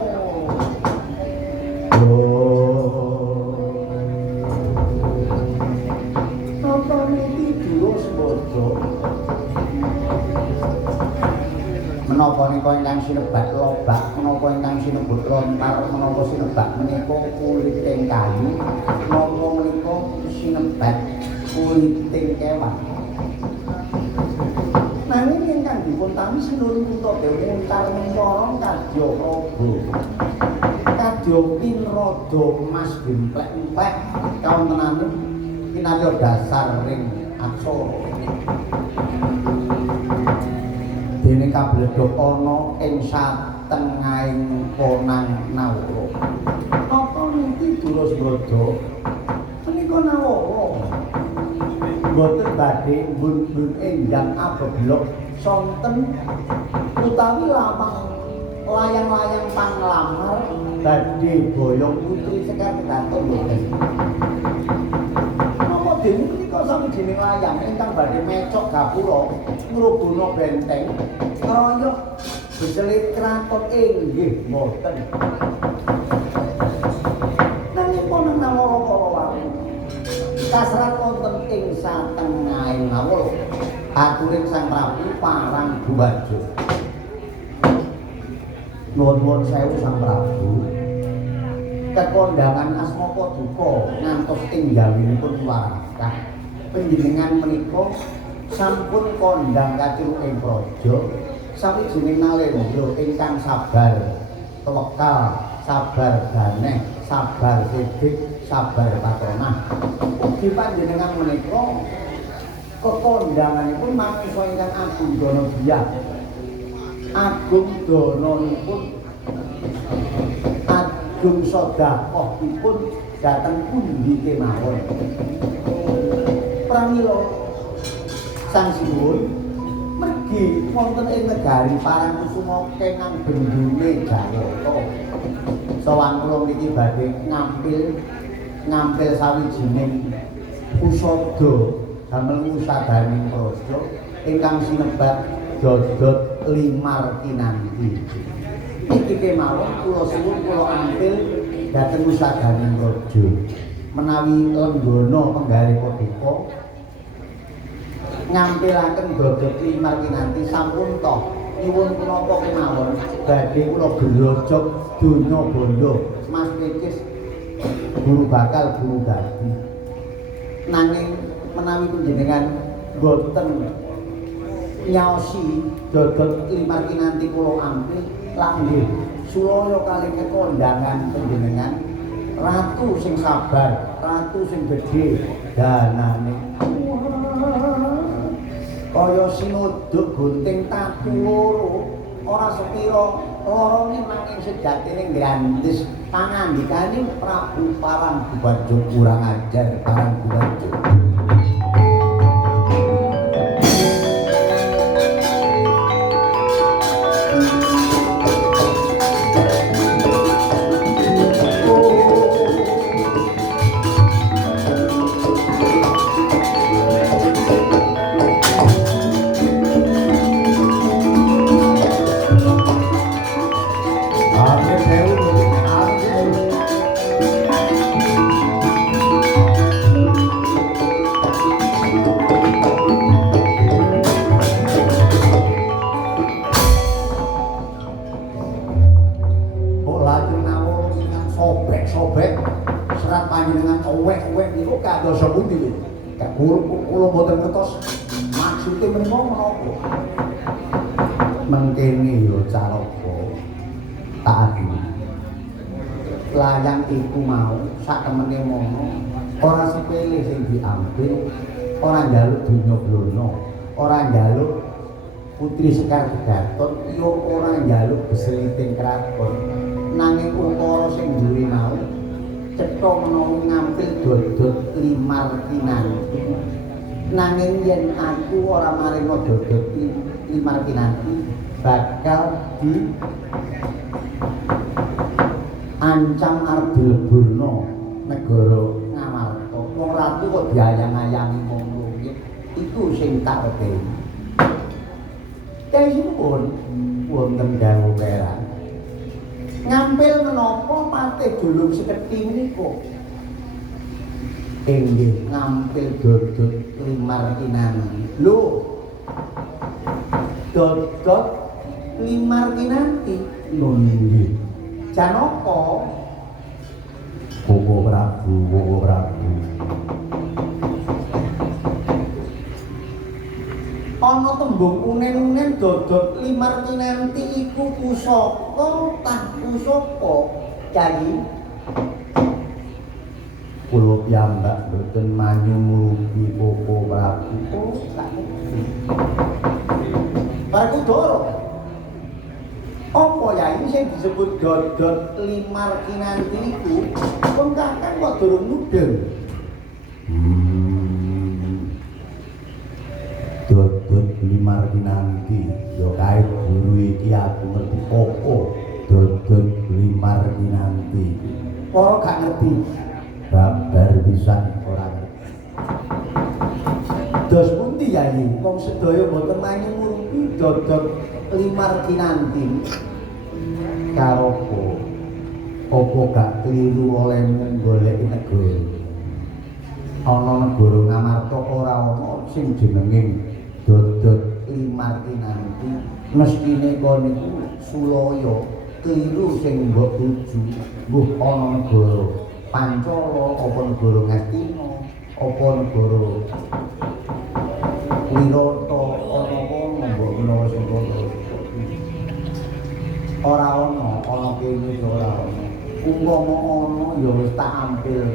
napa niki durus bojo menapa nika ingkang sinebat lobak menapa ingkang sinebut lontar menapa sinebat menika kuliting kayu menapa menika sinebat kuliting kewan nanging ingkang dipun tami Sinuwun Puntadewa muntar mencorong kadya prabu kadya pinrada mas gemplek-emplek kawontenaning kinarya dasar ring aksara dene kabledhok ana ing satengahing ponang nawara apa niki durus brodo menika nawara boten badhe mbun-mbun enjang abeblok sonten utawi lamang layang-layang panglamar badhe boyong putri Sekar Kedaton boten napa dene menika sawijining layang ingkang badhe mecok gapura ngrubuna benteng kaya beselit kraton inggih boten nanging ponang nawara para wali kasrat wonten ing satengahing nawara aturing Sang Prabu parang buwajo nuwun sewu Sang Prabu kekondangan asmaka duka ngantos ing jawinipun warakah panjenengan menika sampun kondang kacil ing praja sawijining nalendra ingkang sabar tewekal sabar daneh sabar sidik sabar patronah ugi panjenengan menika kekondanganipun manungsa ingkang agung dana biyah agung dananipun agung sedekahipun dhateng pundi kemawon pramila Sang Sinuwun mergi wonten ing negari Parangkusuma kenging bendune Jayata sowan kula niki badhe ngampil sawijining pusada damel ngusadaning praja ingkang sinebat Dodot Limar Kinanti iki kemawon kula suwun kula ampil dhateng usadaning praja menawi lenggana penggalih paduka ngampilaken Dodot Limar Kinanti sampun toh nyuwun punapa kemawon badhe kula grojok donya bondo Mas Pecis guru bakal guru dadi nanging menawi panjenengan boten nyaosi Dodot Limar Kinanti kula ampil langgih sulaya kalih kekondangan panjenengan ratu sing sabar ratu sing gedhe danane kaya sinuduk gunting tatu loro ora sepira lorone nanging sejatine grandis pangandikane Prabu Parangkubaja kurang ajar Parangkubaja kadosa pundi kula mboten ngertos maksude menika menapa mengkene ya Caraka tak adu layang iku mau sak temene mono ora sepele sing diambil ora njaluk donya blono ora njaluk putri Sekar Kedaton ya ora njaluk beseliting kraton nanging ukara sing duwe mau cetha menawa ngampil Dodot Limar Kinanti nanging yen aku ora maringa Dodot Limar Kinanti bakal di ancam arep dileburna negara Ngamarta wong ratu kok diayang-ayangi ngono nggih iku sing karepe. Kayipun wonten dawuh perang. Ngampil menapa pate julung sekethi menika? Inggih ngampil dodot limar kinanti. Lho. Dodot limar kinanti. Lho nggih. Janaka Koko Prabu. Ana tembung unen-unen dodot limar kinanti iku pusaka tah pusaka Kyai. Kula piyambak boten manyu mugi Koko Prabu. Barakudara. Apa Yai sing disebut dodot limar kinanti iku? Wong kakang kok durung mudeng. Dodot limar kinanti ya kae guru iki aku ngerti apa dodot limar kinanti. Ora gak ngerti. Babar pisan ora ngerti. Dos pundi Yai? Wong sedaya boten manyu ngrupi dodot limar kinanti. Karo apa gak kliru oleh golek negara. Ana negara Ngamarta ora ana sing jenenge dodot limar kinanti. Mestine kon niku Sulaya kliru sing mbok tuju. Mbuh ana negara Pancala apa negara Ngastina apa negara Wirata ana kono mbok menawa sing kono. Ora ana kene ora ana. Umpama ana ya wis tak ampil,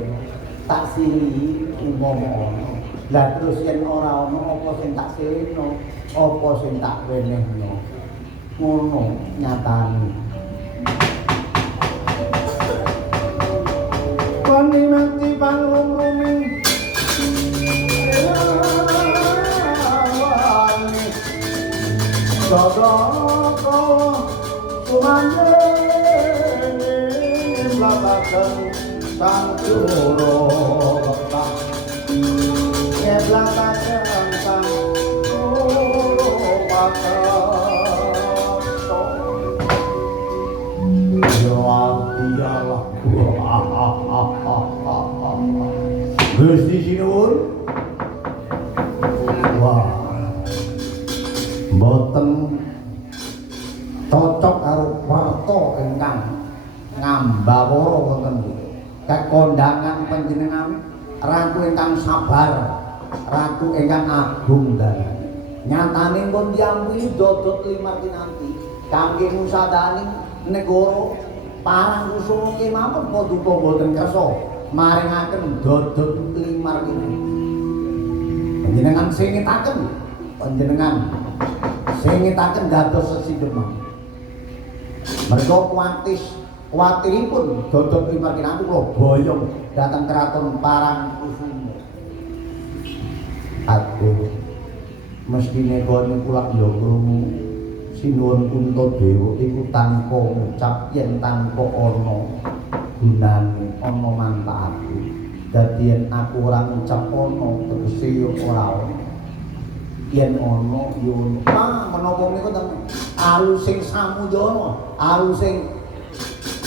tak sirihi umpama ana. Lah terus yen ora ana apa sing tak sirihno, apa sing tak wenehno. Ngono nyatane. Wani mati panglumruming Jodoko kumanjen Blatakan sang juro Betak Blatakan sang juro Betak Ya dialah Gusti Sinuwun wah mboten cocok karo warta ingkang ngambawara wonten kekondangan panjenengan ratu ingkang sabar, ratu ingkang agung dalan. Nyatane pun diampuni dodot limar kinanti kangge musadaning negara parang kusuma kemawon paduka boten kersa maringaken dodot limar kinanti. Panjenengan sengitaken dados sesidhemah. Merga kuwatiripun dodot limar kinanti kula boyong dhateng kraton Parangkusuma. Aduh, mestine kono kula yo krungu Sinuwun Kuntadewa iku tanpa ngucap yen tanpa ana gunane ana manfaate. Dadi yen aku ora ngucap ana tegese yo ora ana. Yen ana yo menapa menika ten alusing samudana, alusing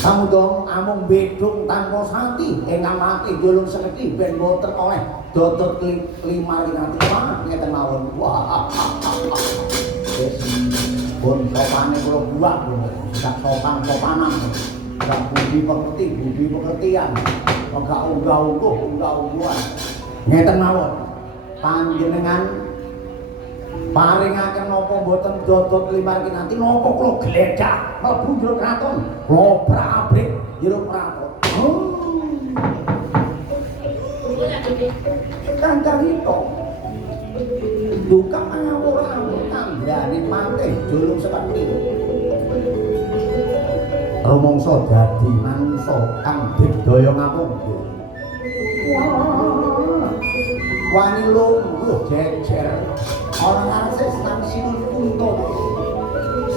samudana amung bedung tanpa santi ingkang mati julung sekethi ben boten oleh dodot limar kinanti ngeten mawon. Wah. Pun sopane kula buak sak sopan-sopanan. Sak budi pengertian. Ora unggah-ungguhan. Ngeten mawon. Panjenengan paringaken napa boten dodot limar kinanti napa kula gledak mlebu jero kraton. Lobrak-abrik jero kraton. Kang Carita duka mangawur kanggane manteh julung sekethi. Rumangsa dadi manungsa kang digdaya ngapung. Wani lungguh jejer ana ngarsih Sang Sinuwun Kuntadewa.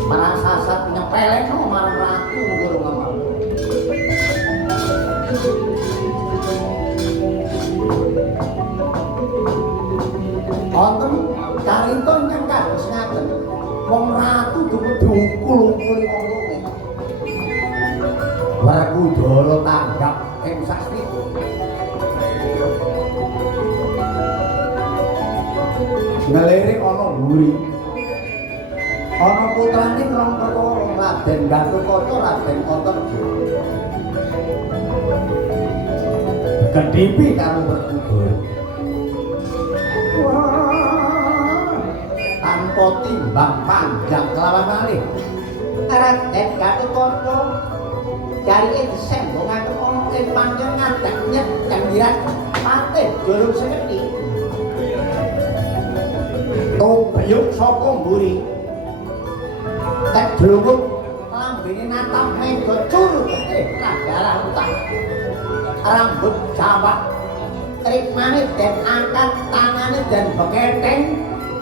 Marang sasat nyepelekno marang ratu Guru Ngamarta. Wonten ngelirik ana mburi ana putrane krong perkara Raden Gatotkaca Raden Antareja kedhipi karo Werkudara tanpa timbang panjang kelawan malih Raden Gatotkaca jarike disembongaken ana ing panjang ngadeg nyendhiran patih durung seketi Tobyuk saka mburi tek drungut lambene natap mega curug darah utang rambut jawak rikmane den angkat tangane den beketeng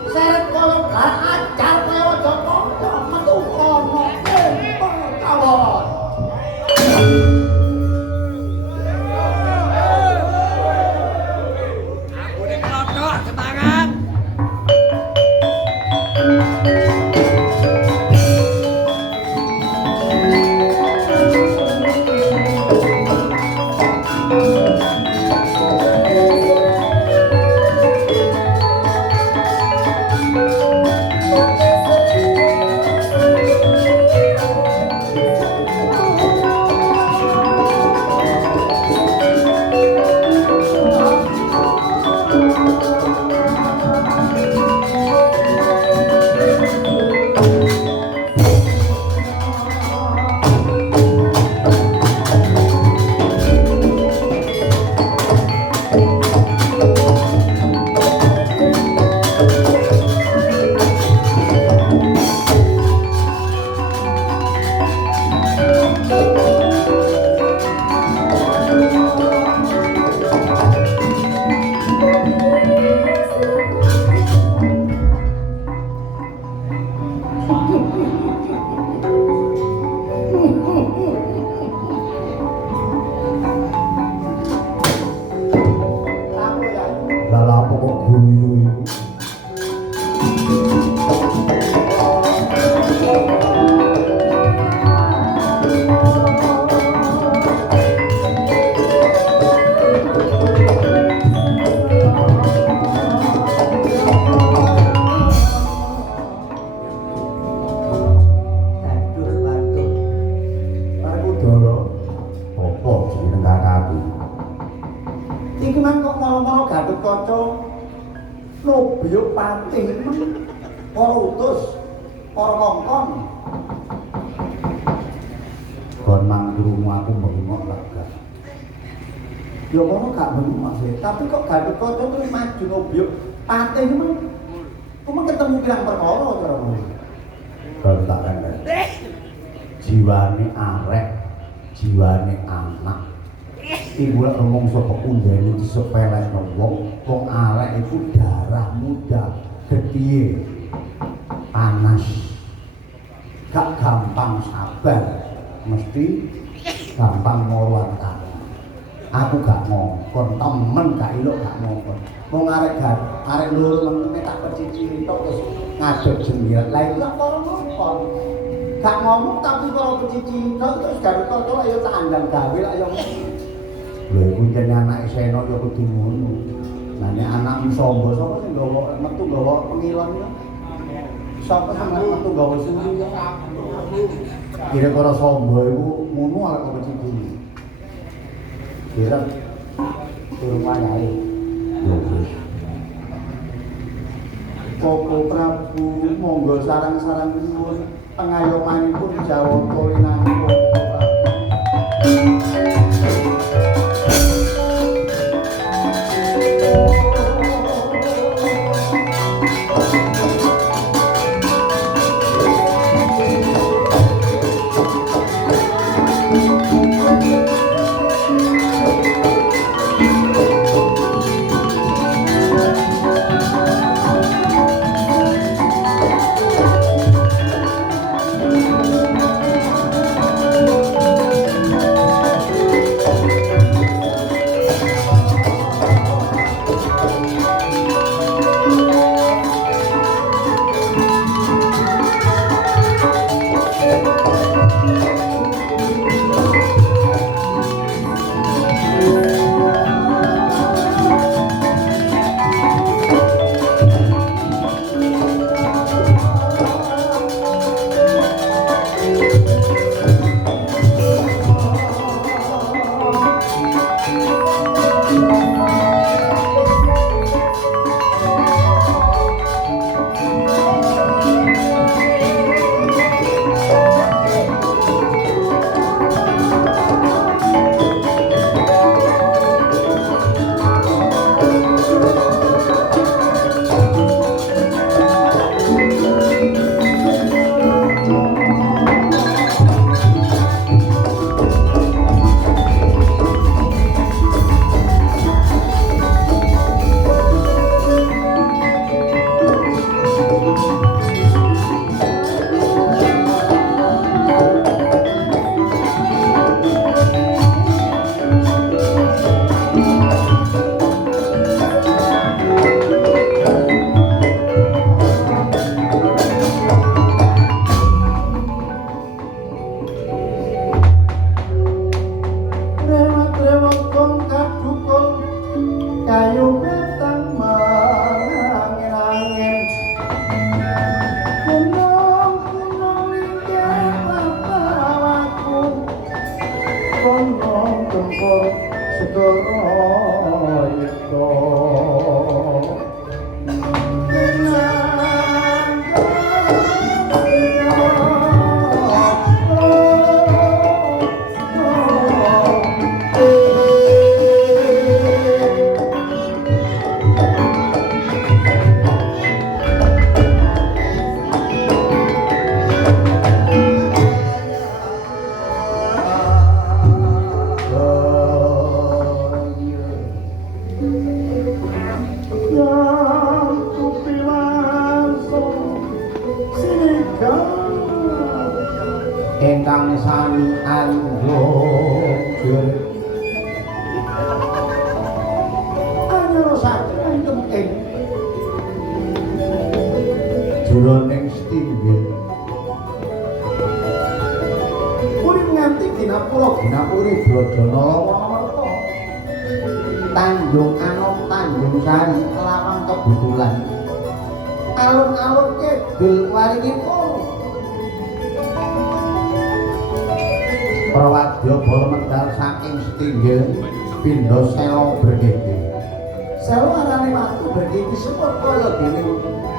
seret kaya gar ajar kaya Joko metu ana kawon aku nek klothok semangat tapi kok Gatotkaca terus maju Nobyuk patih memang ketemu pirang perkara cara ngono. Baru tak kandhani. Jiwane arek, jiwane anak. Iku lek ngomong saka undene disepelekno wong arek iku darah muda, gedhe, panas. Gak gampang sabar, mesti gampang ngorwankan. Aku gak ngongkon, temen gak ilok gak ngongkon. Wong arek loro meneh tak peciciri tok terus ngadeg jenggot. Lah iku kok ngongkon. Gak ngomong tapi karo peciciri tok terus Gatotkaca ayo tak andang gawe lak yo. Lha iku jenenge anake Sena yo kudu ngono. Lah nek anakmu sombo sapa sing gawa metu gawa pengilon yo? Sapa sing metu gawa sing kira-kira sombo iku ngono arek kok peciciri. Kira rumah ae. Koko Prabu monggo sarang-sarang nuwun pengayomanipun Jawata linangkung. kayu ketang mangangin-angin kunong-kunong linggih lapawaku kunong tempur segara yudha ingkang sami anjur anyrosaken ing jroning stinggil urip nganti ginapura ginapuri Brodana Warta Tanjung Anom Tanjung Sari kelawan kebetulan alun-alun kidul waringipun Prawadya bala medal saking setinggil pindha sela bergiti. Sela arane watu bergiti semut kaya dene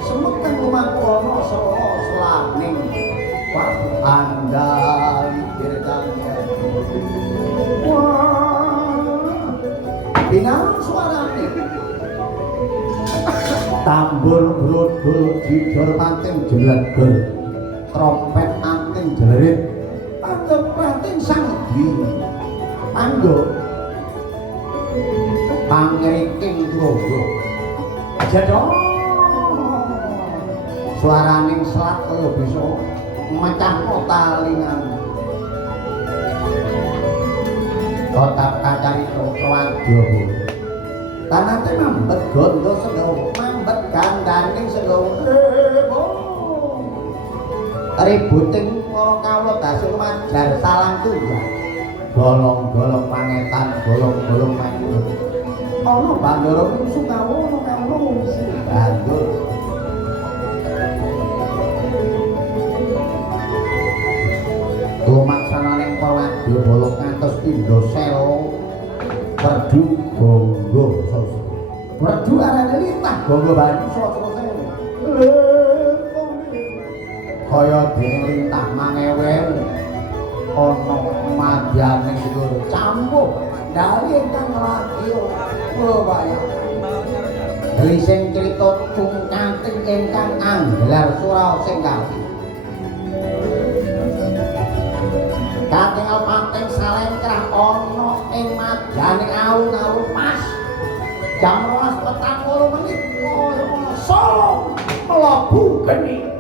semut kang lumakono sela selaning watu andali dirganya. Wah, binaun suarane. Tambur brodol jidor panting jlegel, trompet anting jlerit. Prating sangdi panggo pangriking trogo jadong suaraning selat kaya bisa mecah talingan kotak kacarita Prawadya tanate mambet gondo senggawa mambet gandaning senggawa ributing para kawula dasil majar salang tunggal golong-golong pangetan golong-golong mandur ana bandara musuh kawula kawula ngungsi bandur lumaksananing Prawadya bala ngantos pindha sela perdu gonggo sasa perdu arane litah gonggo banyu sasa kaya dene lintah mangewen ana madyaning dhuwur campur dari ingkang lagi kula bayang rising crita cungkating ingkang anggelar sura sing kalih katingal pating salengkrah ana ing madyaning alun-alun pas jam 12.40 menit kaya Solo mlebu geni.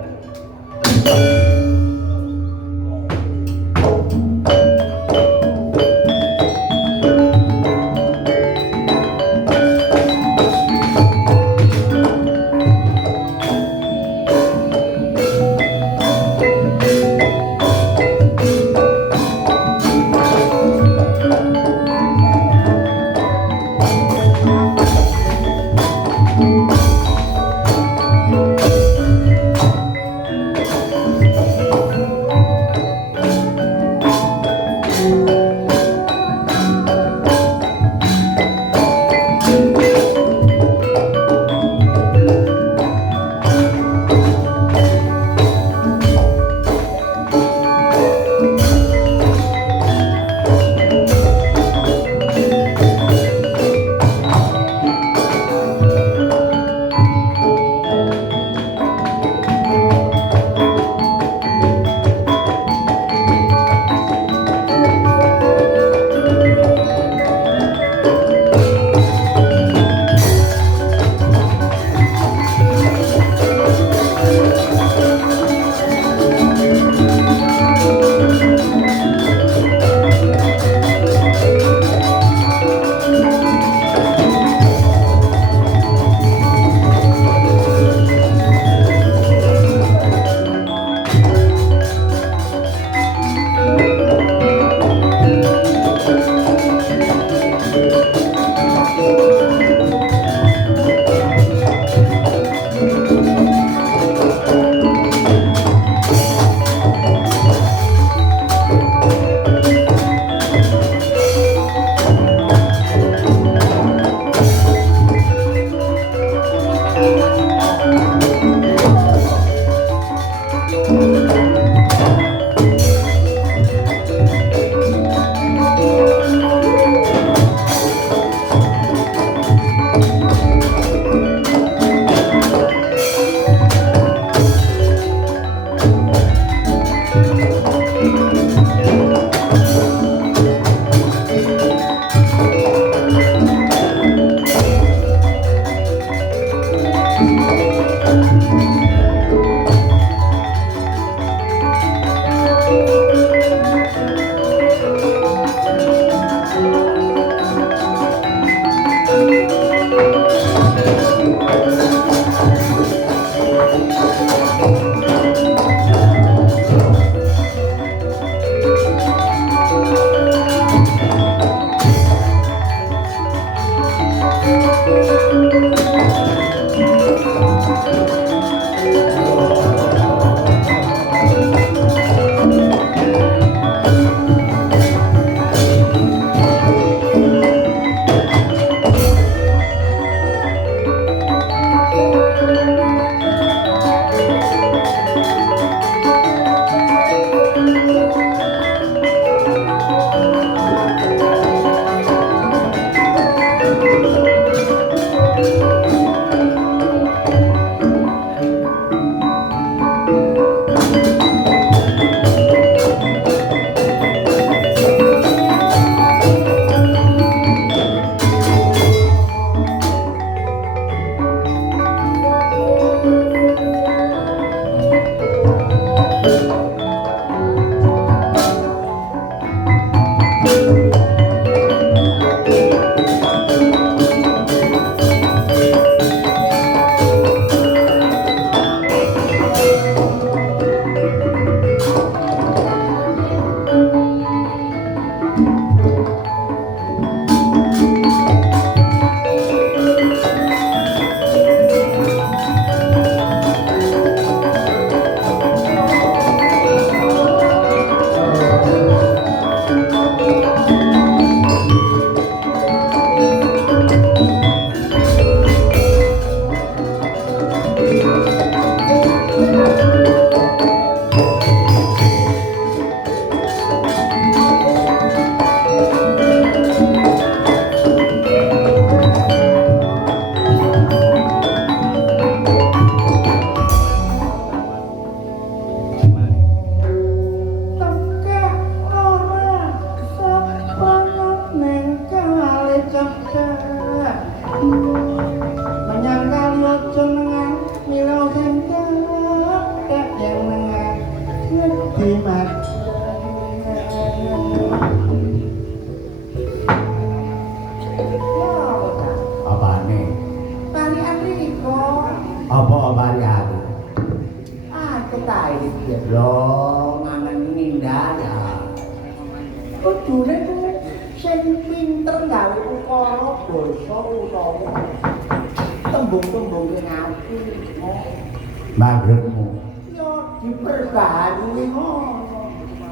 Magribmu yo diperbarui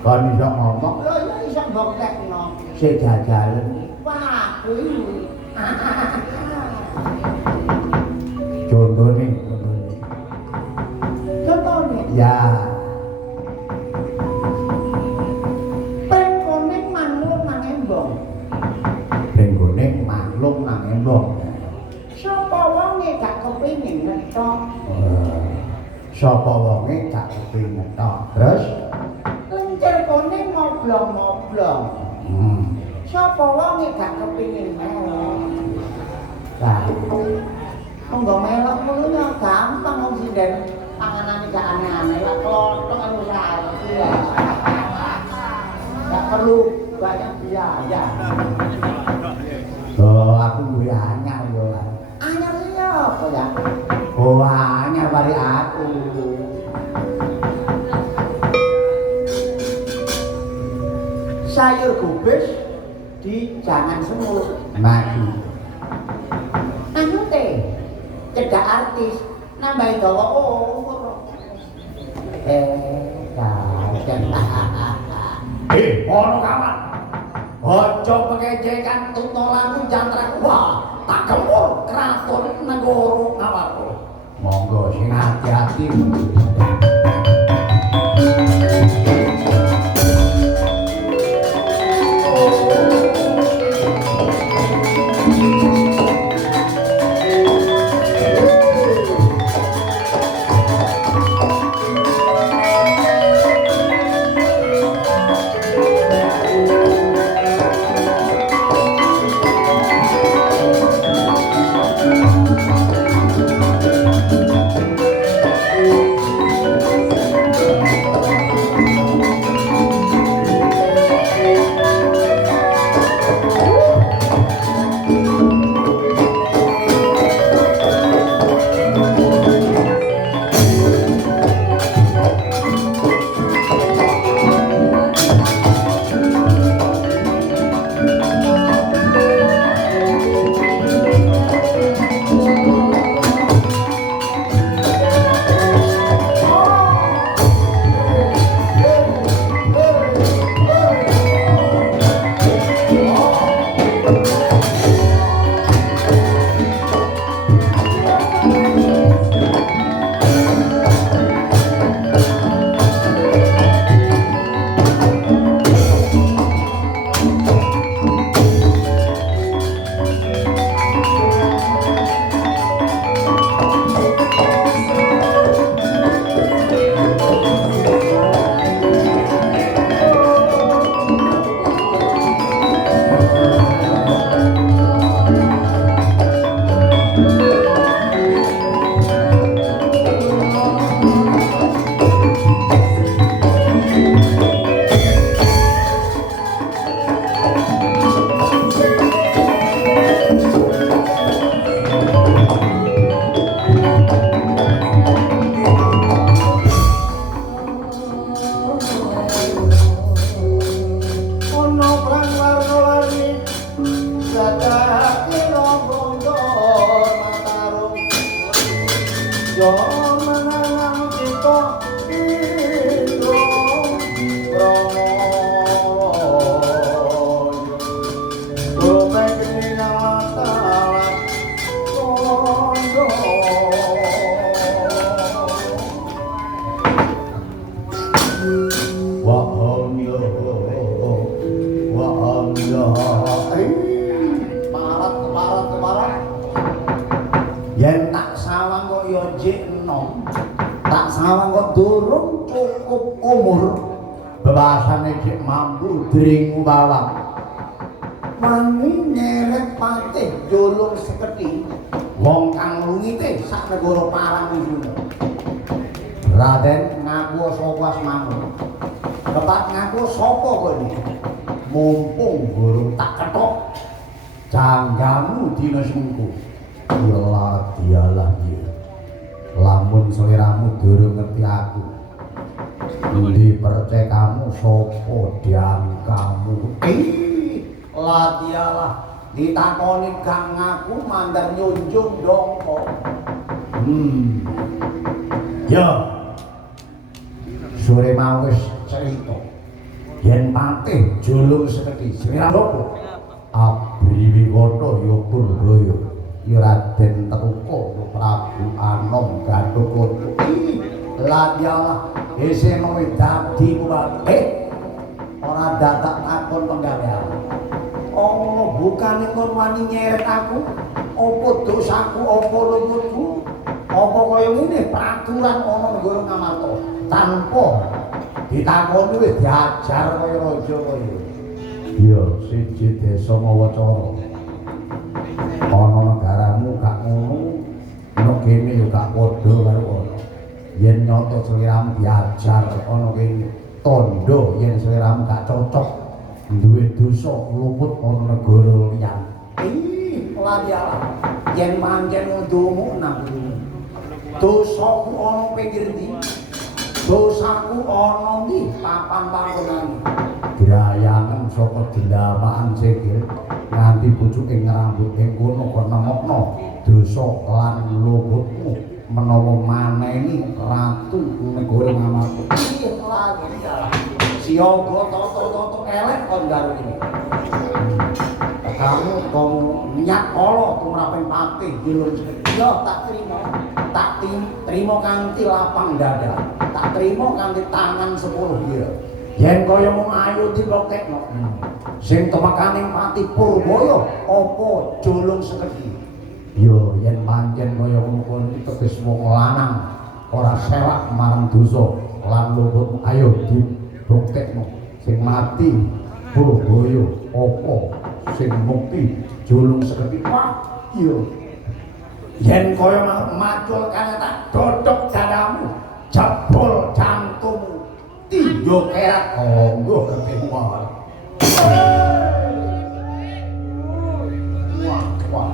kon iso ngomong lho ya iso mboktekno sik jajalen wah kuwi contohnya ya pengkoning manglung nang embong pengkoning manglung nang embong sapa wonge gak kepengin ngetok sapa wonge gak kepengin ngetok terus lencur koning moblong-moblong sapa wonge gak kepengin melok lah monggo melok ngono ya gampang wong sinden panganane gak aneh-aneh lak klothok anu saiki ya gak perlu banyak biaya oh aku duwe anyar yo lah anyar iya apa ya oh anyar bari aku sayur gubes di jangan semut maju anu teh cedak artis nambahi dawa umur ono kawan ojo pengejekan tutolanku jantrang wah tak kemur keraton negoro ngawarku monggo sing hati-hati tak sawang kok durung cukup umur bebasane sik mampu dringu bawang wani nyeret patih julung sekethi wong kang lungite sak negara parang iki Raden ngaku sapa asmamu kepat ngaku sapa kowe mumpung burung tak ketok janggamu dina seminggu ila dialah ya lamun seliramu durung ngerti aku endi percaya kamu sapa diangkamu la dialah ditakoni kang ngaku mandar nyunjung dongko ya sore mau wis cerita yen patih julung sekethi sliramu Abriwiwata ya Purbalaya ya Raden Teruka Prabu Anom Gatotkaca la dialah isih mau dadi kuwi ora dadak takon penggawean Allah bukane kon wani nyeret aku apa dosaku apa lumutku apa kaya ngene peraturan ana negara Ngamarta tanpa ditakoni wis diajar kaya raja kaya iya siji desa mawacara ana negaramu gak ngono ana kene yo gak padha karo kono yen nyoto sliramu diajar ana kene tondo yen sliramu gak cocok duwe dosa lumut ana negara liyan ladialah yen manjen ndomu nang dosaku ana pinggir ndi dosaku ana ndi papan panggonan dirayangen saka dilamakan sikil nganti pucuking rambut ing kono kok nemokno dosa lan lumutmu menawa maneni ratu negara Ngamarta ladialah siaga toto-toto elek kon garo iki kamu kamu nyak Allah tumraping patih julung yo tak terima kanthi lapang dada tak terima kanthi tangan 10 ya yen kaya mung ayu dipokekno sing temekaning pati Purbaya apa julung sekethi yo yen pancen kaya ngono teges wong lanang ora selak marang dosa lan luput ayo dibokekno sing mati Purbaya apa sing mukti julung sekethi wah iya yen kaya macul kang tak dodok dadamu jebol jantungmu tinjo kerak kanggo ketemuan wah wah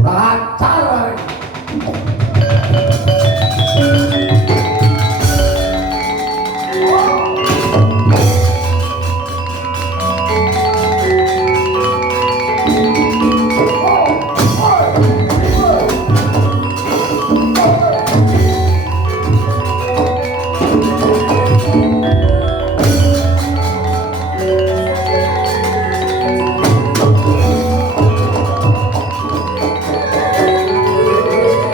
wah acar